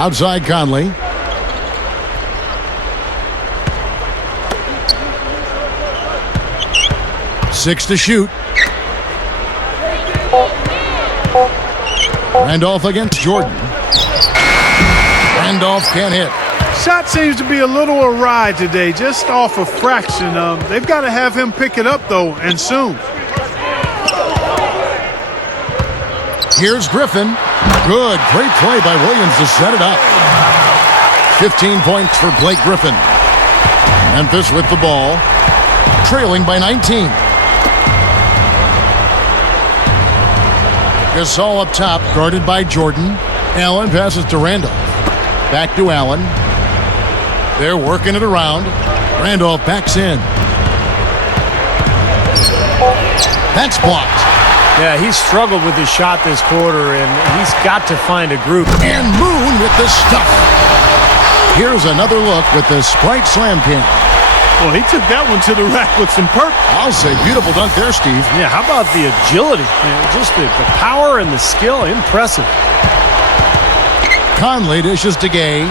Outside Conley. Six to shoot. Randolph against Jordan. Randolph can't hit. Shot seems to be a little awry today, just off a fraction. They've got to have him pick it up, though, and soon. Here's Griffin. Good. Great play by Williams to set it up. 15 points for Blake Griffin. Memphis with the ball, trailing by 19. Gasol up top, guarded by Jordan. Allen passes to Randolph. Back to Allen. They're working it around. Randolph backs in. That's blocked. Yeah, he's struggled with his shot this quarter, and he's got to find a group. And Moon with the stuff. Here's another look with the Sprite Slam Can. Well, he took that one to the rack with some purpose. I'll say beautiful dunk there, Steve. Yeah, how about the agility? Just the power and the skill, impressive. Conley dishes to Gay.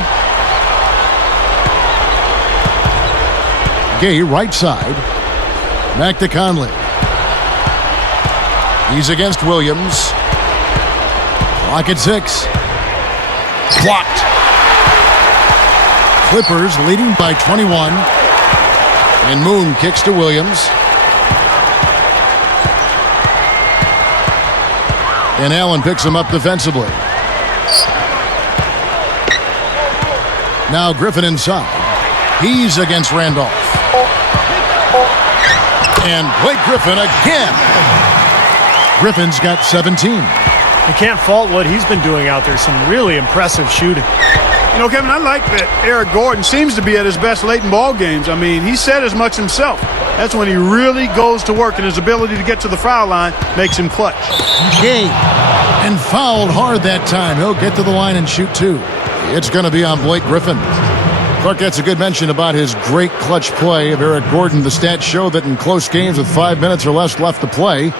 Gay right side. Back to Conley. He's against Williams. Clock at 6. Blocked. Clippers leading by 21. And Moon kicks to Williams. And Allen picks him up defensively. Now Griffin inside. He's against Randolph. And Blake Griffin again. Griffin's got 17. You can't fault what he's been doing out there. Some really impressive shooting. You know, Kevin, I like that Eric Gordon seems to be at his best late in ball games. I mean, he said as much himself. That's when he really goes to work, and his ability to get to the foul line makes him clutch. Gay. And fouled hard that time. He'll get to the line and shoot 2. It's going to be on Blake Griffin. Clark gets a good mention about his great clutch play of Eric Gordon. The stats show that in close games with 5 minutes or less left to play,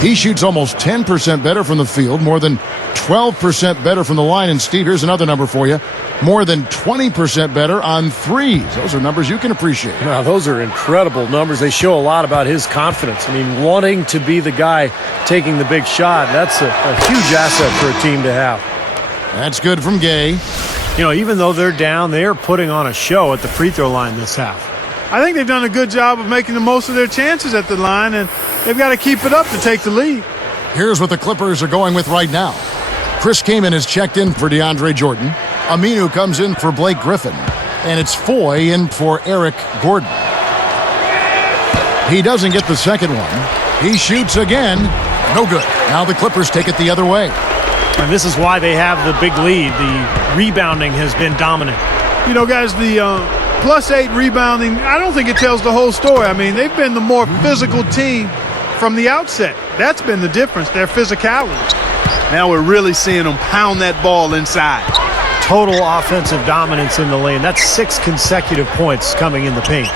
he shoots almost 10% better from the field, more than 12% better from the line. And Steve, here's another number for you. More than 20% better on threes. Those are numbers you can appreciate. Now, those are incredible numbers. They show a lot about his confidence. I mean, wanting to be the guy taking the big shot, that's a huge asset for a team to have. That's good from Gay. You know, even though they're down, they're putting on a show at the free throw line this half. I think they've done a good job of making the most of their chances at the line, and they've got to keep it up to take the lead. Here's what the Clippers are going with right now. Chris Kaman is checked in for DeAndre Jordan. Aminu comes in for Blake Griffin. And it's Foy in for Eric Gordon. He doesn't get the second one. He shoots again. No good. Now the Clippers take it the other way. And this is why they have the big lead. The rebounding has been dominant. You know, guys, the +8 rebounding, I don't think it tells the whole story. I mean, they've been the more physical team from the outset. That's been the difference, their physicality. Now we're really seeing them pound that ball inside. Total offensive dominance in the lane. That's 6 consecutive points coming in the paint.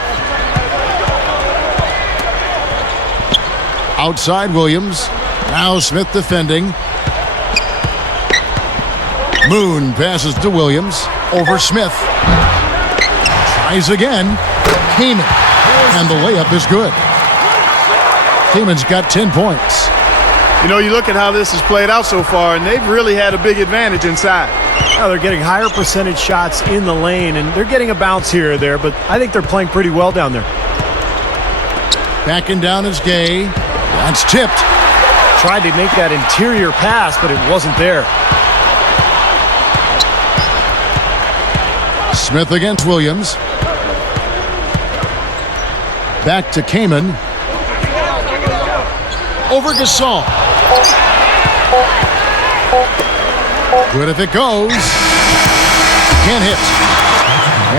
Outside Williams. Now Smith defending. Moon passes to Williams. Over Smith. Tries again. Kaman. And the layup is good. Kaman's got 10 points. You know, you look at how this has played out so far, and they've really had a big advantage inside. Now they're getting higher percentage shots in the lane, and they're getting a bounce here or there, but I think they're playing pretty well down there. Backing down is Gay. That's tipped. Tried to make that interior pass, but it wasn't there. Smith against Williams. Back to Kaman. Over Gasol. Good if it goes. Can't hit.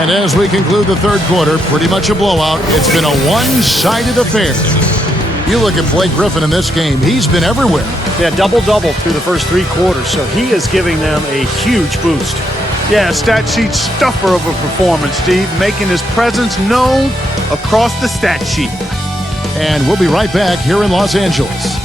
And as we conclude the third quarter, pretty much a blowout. It's been a one-sided affair. You look at Blake Griffin in this game, he's been everywhere. Yeah, double-double through the first 3 quarters, so he is giving them a huge boost. Yeah, stat sheet stuffer of a performance, Steve, making his presence known across the stat sheet. And we'll be right back here in Los Angeles.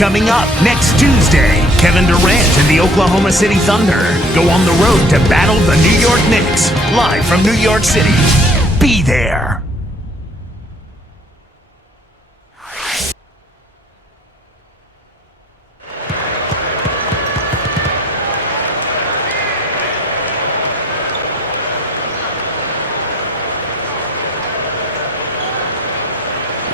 Coming up next Tuesday, Kevin Durant and the Oklahoma City Thunder go on the road to battle the New York Knicks, live from New York City. Be there.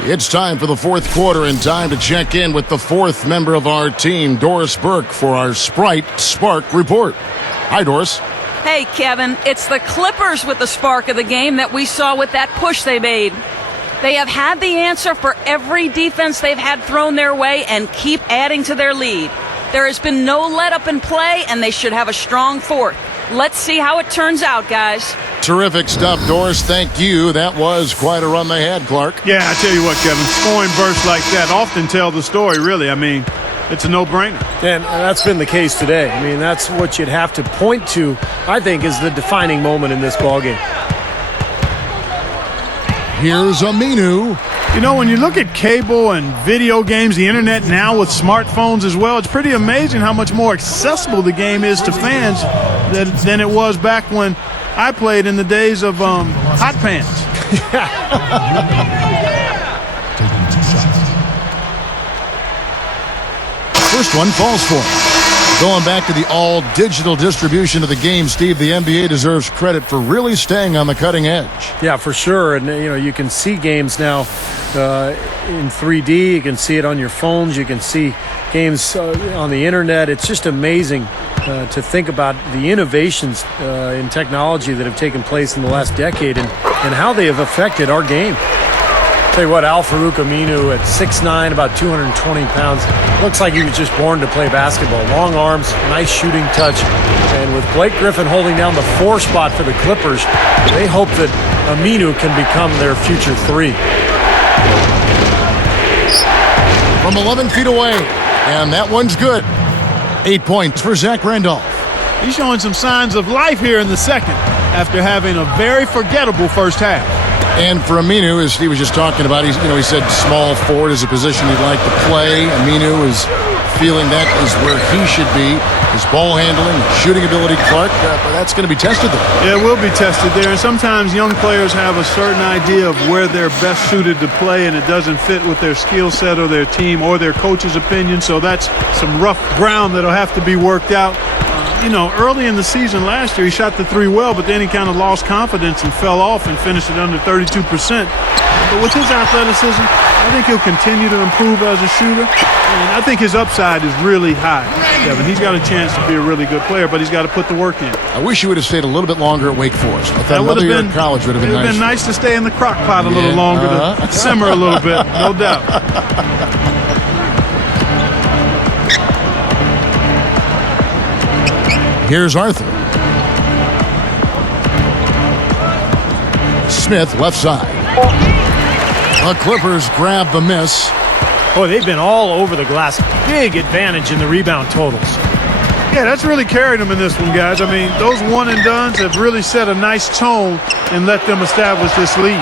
It's time for the fourth quarter and time to check in with the fourth member of our team, Doris Burke, for our Sprite Spark Report. Hi, Doris. Hey, Kevin, it's the Clippers with the spark of the game that we saw with that push they made. They have had the answer for every defense they've had thrown their way and keep adding to their lead. There has been no let-up in play, and they should have a strong fourth. Let's see how it turns out, guys. Terrific stuff, Doris. Thank you. That was quite a run they had, Clark. Yeah, I tell you what, Kevin, scoring bursts like that often tell the story, really. I mean, it's a no-brainer. And that's been the case today. I mean, that's what you'd have to point to, I think, is the defining moment in this ballgame. Here's Aminu. You know, when you look at cable and video games, the internet now with smartphones as well, it's pretty amazing how much more accessible the game is to fans than it was back when I played in the days of hot pants. First one falls for him. Going back to the all-digital distribution of the game, Steve, the NBA deserves credit for really staying on the cutting edge. Yeah, for sure. And, you know, you can see games now in 3D. You can see it on your phones. You can see games on the internet. It's just amazing to think about the innovations in technology that have taken place in the last decade and how they have affected our game. Tell you what, Al-Farouq Aminu at 6'9", about 220 pounds, looks like he was just born to play basketball. Long arms, nice shooting touch. And with Blake Griffin holding down the 4 spot for the Clippers, they hope that Aminu can become their future 3. From 11 feet away, and that one's good. 8 points for Zach Randolph. He's showing some signs of life here in the second after having a very forgettable first half. And for Aminu, as Steve was just talking about, he said small forward is a position he'd like to play. Aminu is feeling that is where he should be. His ball handling, shooting ability, Clark, but that's going to be tested there. Yeah, it will be tested there. And sometimes young players have a certain idea of where they're best suited to play, and it doesn't fit with their skill set or their team or their coach's opinion. So that's some rough ground that'll have to be worked out. You know, early in the season last year, he shot the 3 well, but then he kind of lost confidence and fell off and finished it under 32%. But with his athleticism, I think he'll continue to improve as a shooter. And I think his upside is really high, Kevin. He's got a chance to be a really good player, but he's got to put the work in. I wish he would have stayed a little bit longer at Wake Forest. I thought That another year in college would have been nice. It would have been nice to stay in the crock pot a little longer, to simmer a little bit, no doubt. Here's Arthur. Smith, left side. The Clippers grab the miss. Boy, they've been all over the glass. Big advantage in the rebound totals. Yeah, that's really carried them in this one, guys. I mean, those one-and-dones have really set a nice tone and let them establish this lead.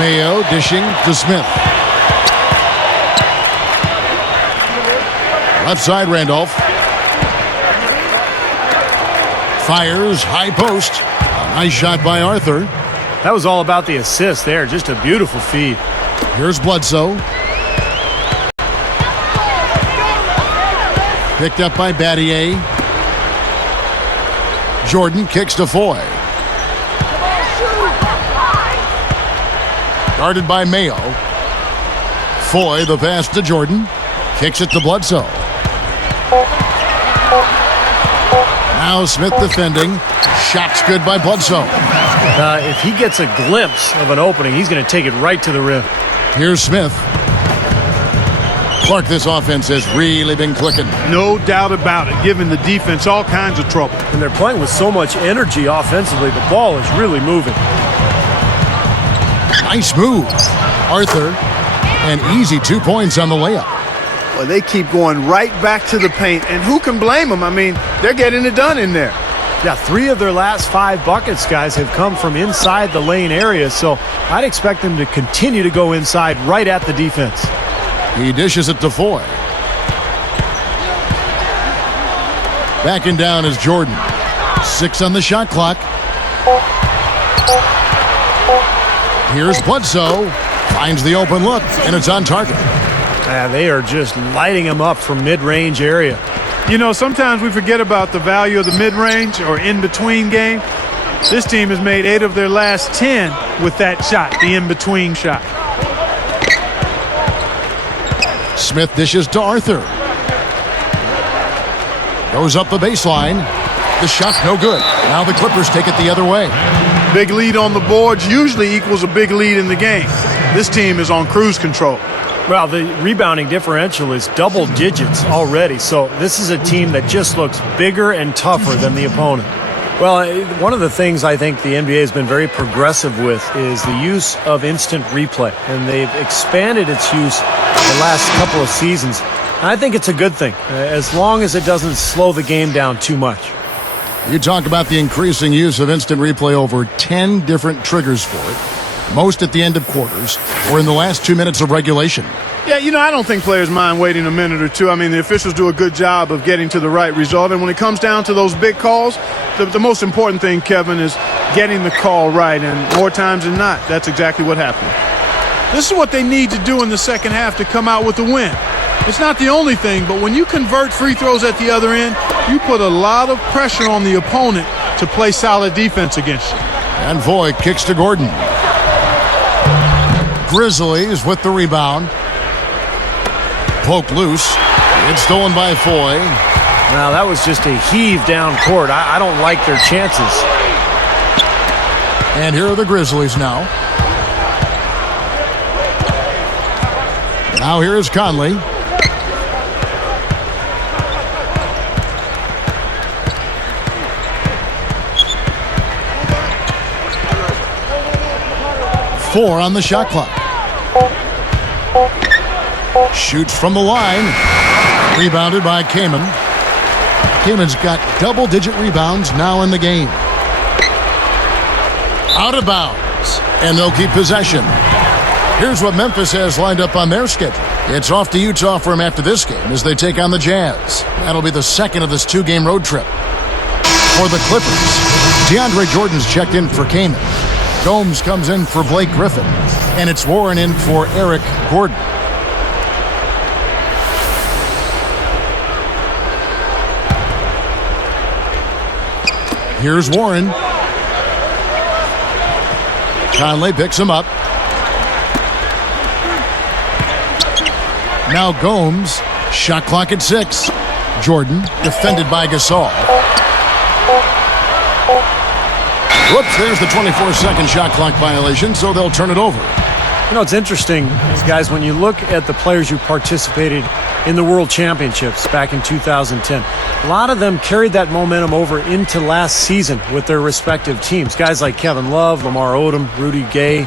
Mayo dishing to Smith. Left side, Randolph. Fires, high post. A nice shot by Arthur. That was all about the assist there. Just a beautiful feed. Here's Bledsoe. Picked up by Battier. Jordan kicks to Foy. Guarded by Mayo. Foy, the pass to Jordan. Kicks it to Bledsoe. Now Smith defending. Shot's good by Bledsoe. If he gets a glimpse of an opening, he's going to take it right to the rim. Here's Smith. Clark, this offense has really been clicking. No doubt about it, giving the defense all kinds of trouble. And they're playing with so much energy offensively. The ball is really moving. Nice move. Arthur, and easy 2 points on the layup. Well, they keep going right back to the paint, and who can blame them? I mean, they're getting it done in there. Yeah, 3 of their last 5 buckets, guys, have come from inside the lane area, so I'd expect them to continue to go inside right at the defense. He dishes it to Foy. Backing down is Jordan. 6 on the shot clock. Here's Bledsoe. Finds the open look, and it's on target. They are just lighting him up from mid-range area. You know, sometimes we forget about the value of the mid-range or in-between game. This team has made 8 of their last 10 with that shot, the in-between shot. Smith dishes to Arthur. Goes up the baseline. The shot no good. Now the Clippers take it the other way. Big lead on the boards usually equals a big lead in the game. This team is on cruise control. Well, the rebounding differential is double digits already, so this is a team that just looks bigger and tougher than the opponent. Well, one of the things I think the NBA has been very progressive with is the use of instant replay, and they've expanded its use the last couple of seasons. And I think it's a good thing, as long as it doesn't slow the game down too much. You talk about the increasing use of instant replay, over 10 different triggers for it, most at the end of quarters or in the last 2 minutes of regulation. Yeah, you know, I don't think players mind waiting a minute or two. I mean, the officials do a good job of getting to the right result. And when it comes down to those big calls, the most important thing, Kevin, is getting the call right. And more times than not, that's exactly what happened. This is what they need to do in the second half to come out with a win. It's not the only thing, but when you convert free throws at the other end, you put a lot of pressure on the opponent to play solid defense against you. And Foy kicks to Gordon. Grizzlies with the rebound. Poke loose. It's stolen by Foy. Now, that was just a heave down court. I don't like their chances. And here are the Grizzlies now. Now here is Conley. Four on the shot clock. Shoots from the line. Rebounded by Kaman. Kaman's got double-digit rebounds now in the game. Out of bounds. And they'll keep possession. Here's what Memphis has lined up on their schedule. It's off to Utah for him after this game as they take on the Jazz. That'll be the second of this 2-game road trip. For the Clippers, DeAndre Jordan's checked in for Kaman. Gomes comes in for Blake Griffin. And it's Warren in for Eric Gordon. Here's Warren. Conley picks him up. Now Gomes. Shot clock at 6. Jordan defended by Gasol. Whoops, there's the 24-second shot clock violation, so they'll turn it over. You know, it's interesting, guys, when you look at the players who participated in the World Championships back in 2010, a lot of them carried that momentum over into last season with their respective teams. Guys like Kevin Love, Lamar Odom, Rudy Gay,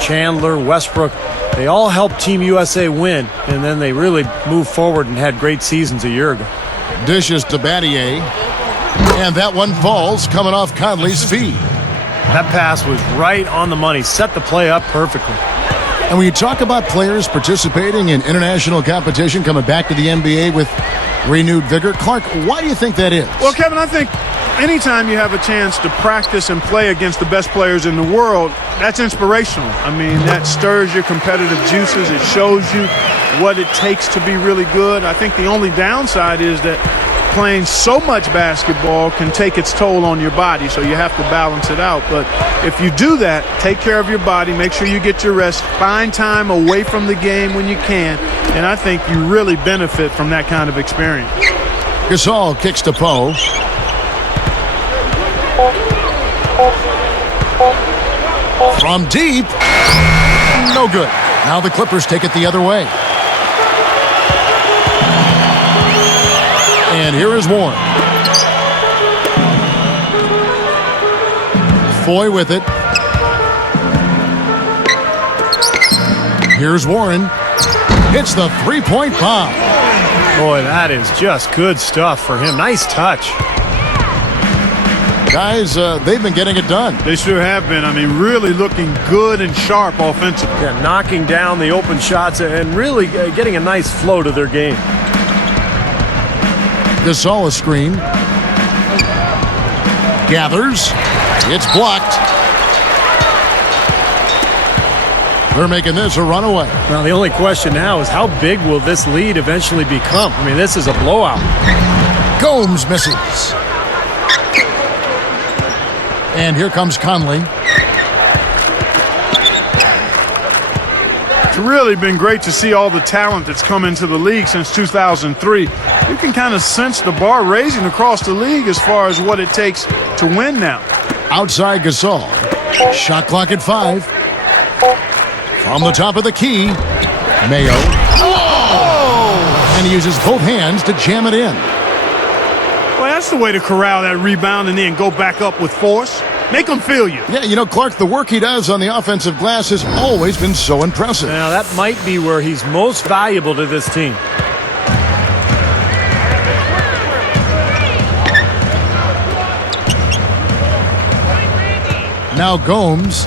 Chandler, Westbrook, they all helped Team USA win, and then they really moved forward and had great seasons a year ago. Dishes to Battier, and that one falls coming off Conley's feet. That pass was right on the money, set the play up perfectly. And when you talk about players participating in international competition coming back to the NBA with renewed vigor, Clark, why do you think that is? Well, Kevin, I think anytime you have a chance to practice and play against the best players in the world, that's inspirational. I mean, that stirs your competitive juices. It shows you what it takes to be really good. I think the only downside is that playing so much basketball can take its toll on your body, so you have to balance it out. But if you do that, take care of your body, make sure you get your rest, find time away from the game when you can, and I think you really benefit from that kind of experience. Gasol kicks to Poe. From deep. No good. Now the Clippers take it the other way. And here is Warren. Foy with it. Here's Warren. Hits the three-point bomb. Boy, that is just good stuff for him. Nice touch. Guys, they've been getting it done. They sure have been. I mean, really looking good and sharp offensively. Yeah, knocking down the open shots and really getting a nice flow to their game. Gasol a screen. Gathers. It's blocked. They're making this a runaway. Now, the only question now is how big will this lead eventually become? I mean, this is a blowout. Gomes misses. And here comes Conley. It's really been great to see all the talent that's come into the league since 2003. You can kind of sense the bar raising across the league as far as what it takes to win now. Outside Gasol. Shot clock at 5. From the top of the key, Mayo. Oh! And he uses both hands to jam it in. Well, that's the way to corral that rebound and then go back up with force. Make them feel you. Yeah, you know, Clark, the work he does on the offensive glass has always been so impressive. Now, that might be where he's most valuable to this team. Now Gomes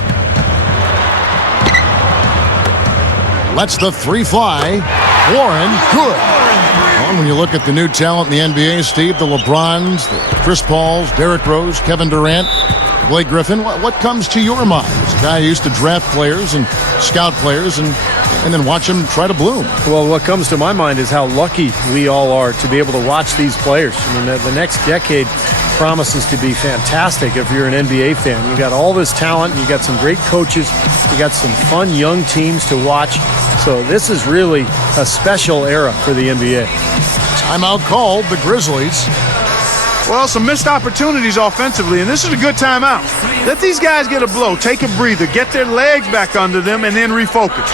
lets the 3 fly. Warren, good. Well, when you look at the new talent in the NBA, Steve, the LeBrons, the Chris Pauls, Derrick Rose, Kevin Durant, Blake Griffin, what comes to your mind? As a guy who used to draft players and scout players and then watch them try to bloom. Well, what comes to my mind is how lucky we all are to be able to watch these players. I mean, the next decade promises to be fantastic if you're an NBA fan. You got all this talent, you got some great coaches, you got some fun young teams to watch. So this is really a special era for the NBA. Timeout called, the Grizzlies. Well, some missed opportunities offensively, and this is a good timeout. Let these guys get a blow, take a breather, get their legs back under them, and then refocus.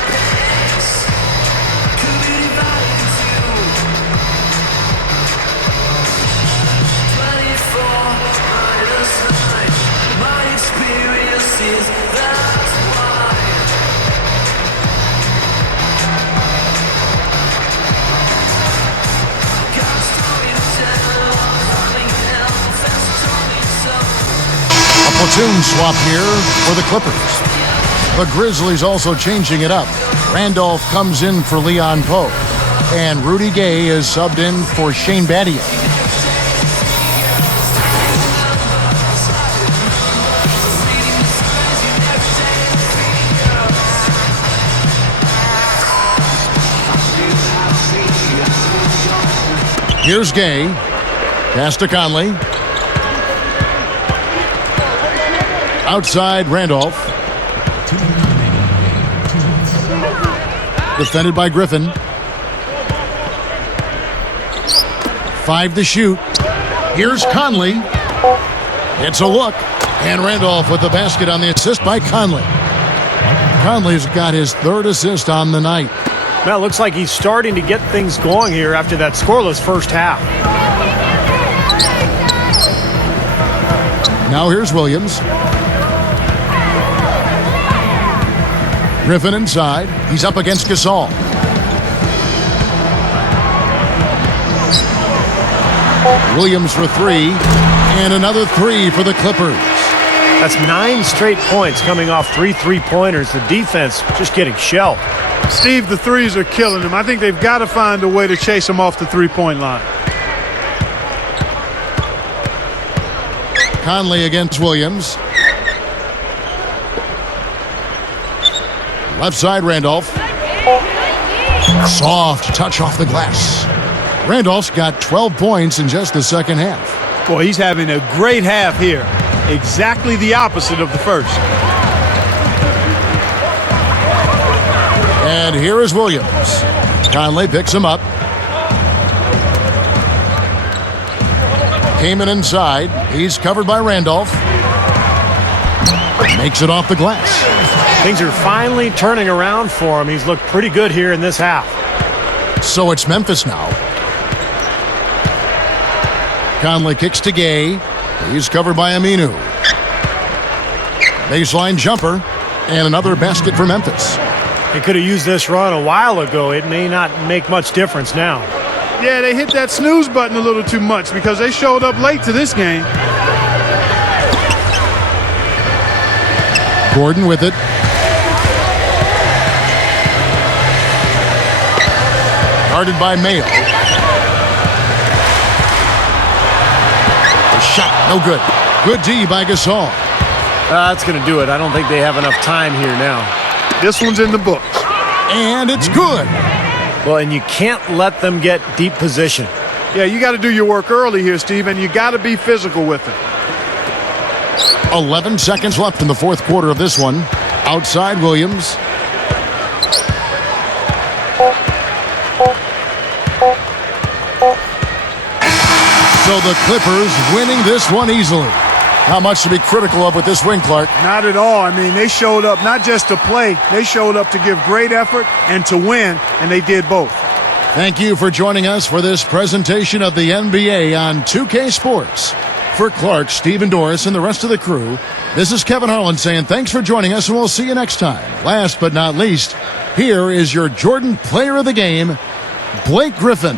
Platoon swap here for the Clippers. The Grizzlies also changing it up. Randolph comes in for Leon Poe. And Rudy Gay is subbed in for Shane Battier. Here's Gay. Pass to Conley. Outside Randolph. Defended by Griffin. 5 to shoot. Here's Conley. It's a look. And Randolph with the basket on the assist by Conley. Conley's got his 3rd assist on the night. Now it looks like he's starting to get things going here after that scoreless first half. Now here's Williams. Griffin inside. He's up against Gasol. Williams for 3. And another 3 for the Clippers. That's 9 straight points coming off 3 3-pointers. The defense just getting shelled. Steve, the threes are killing them. I think they've got to find a way to chase them off the three-point line. Conley against Williams. Left side, Randolph. Soft touch off the glass. Randolph's got 12 points in just the second half. Boy, he's having a great half here. Exactly the opposite of the first. And here is Williams. Conley picks him up. Came in inside. He's covered by Randolph. Makes it off the glass. Things are finally turning around for him. He's looked pretty good here in this half. So it's Memphis now. Conley kicks to Gay. He's covered by Aminu. Baseline jumper. And another basket for Memphis. He could have used this run a while ago. It may not make much difference now. Yeah, they hit that snooze button a little too much because they showed up late to this game. Gordon with it. Guarded by Mayo. The shot, no good. Good D by Gasol. That's going to do it. I don't think they have enough time here now. This one's in the books. And it's good. Well, and you can't let them get deep position. Yeah, you got to do your work early here, Steve, and you got to be physical with it. 11 seconds left in the fourth quarter of this one. Outside Williams. So the Clippers winning this one easily. Not much to be critical of with this win, Clark. Not at all. I mean, they showed up not just to play, they showed up to give great effort and to win, and they did both. Thank you for joining us for this presentation of the NBA on 2K Sports. For Clark, Stephen Doris, and the rest of the crew, this is Kevin Harlan saying thanks for joining us, and we'll see you next time. Last but not least, here is your Jordan Player of the Game, Blake Griffin.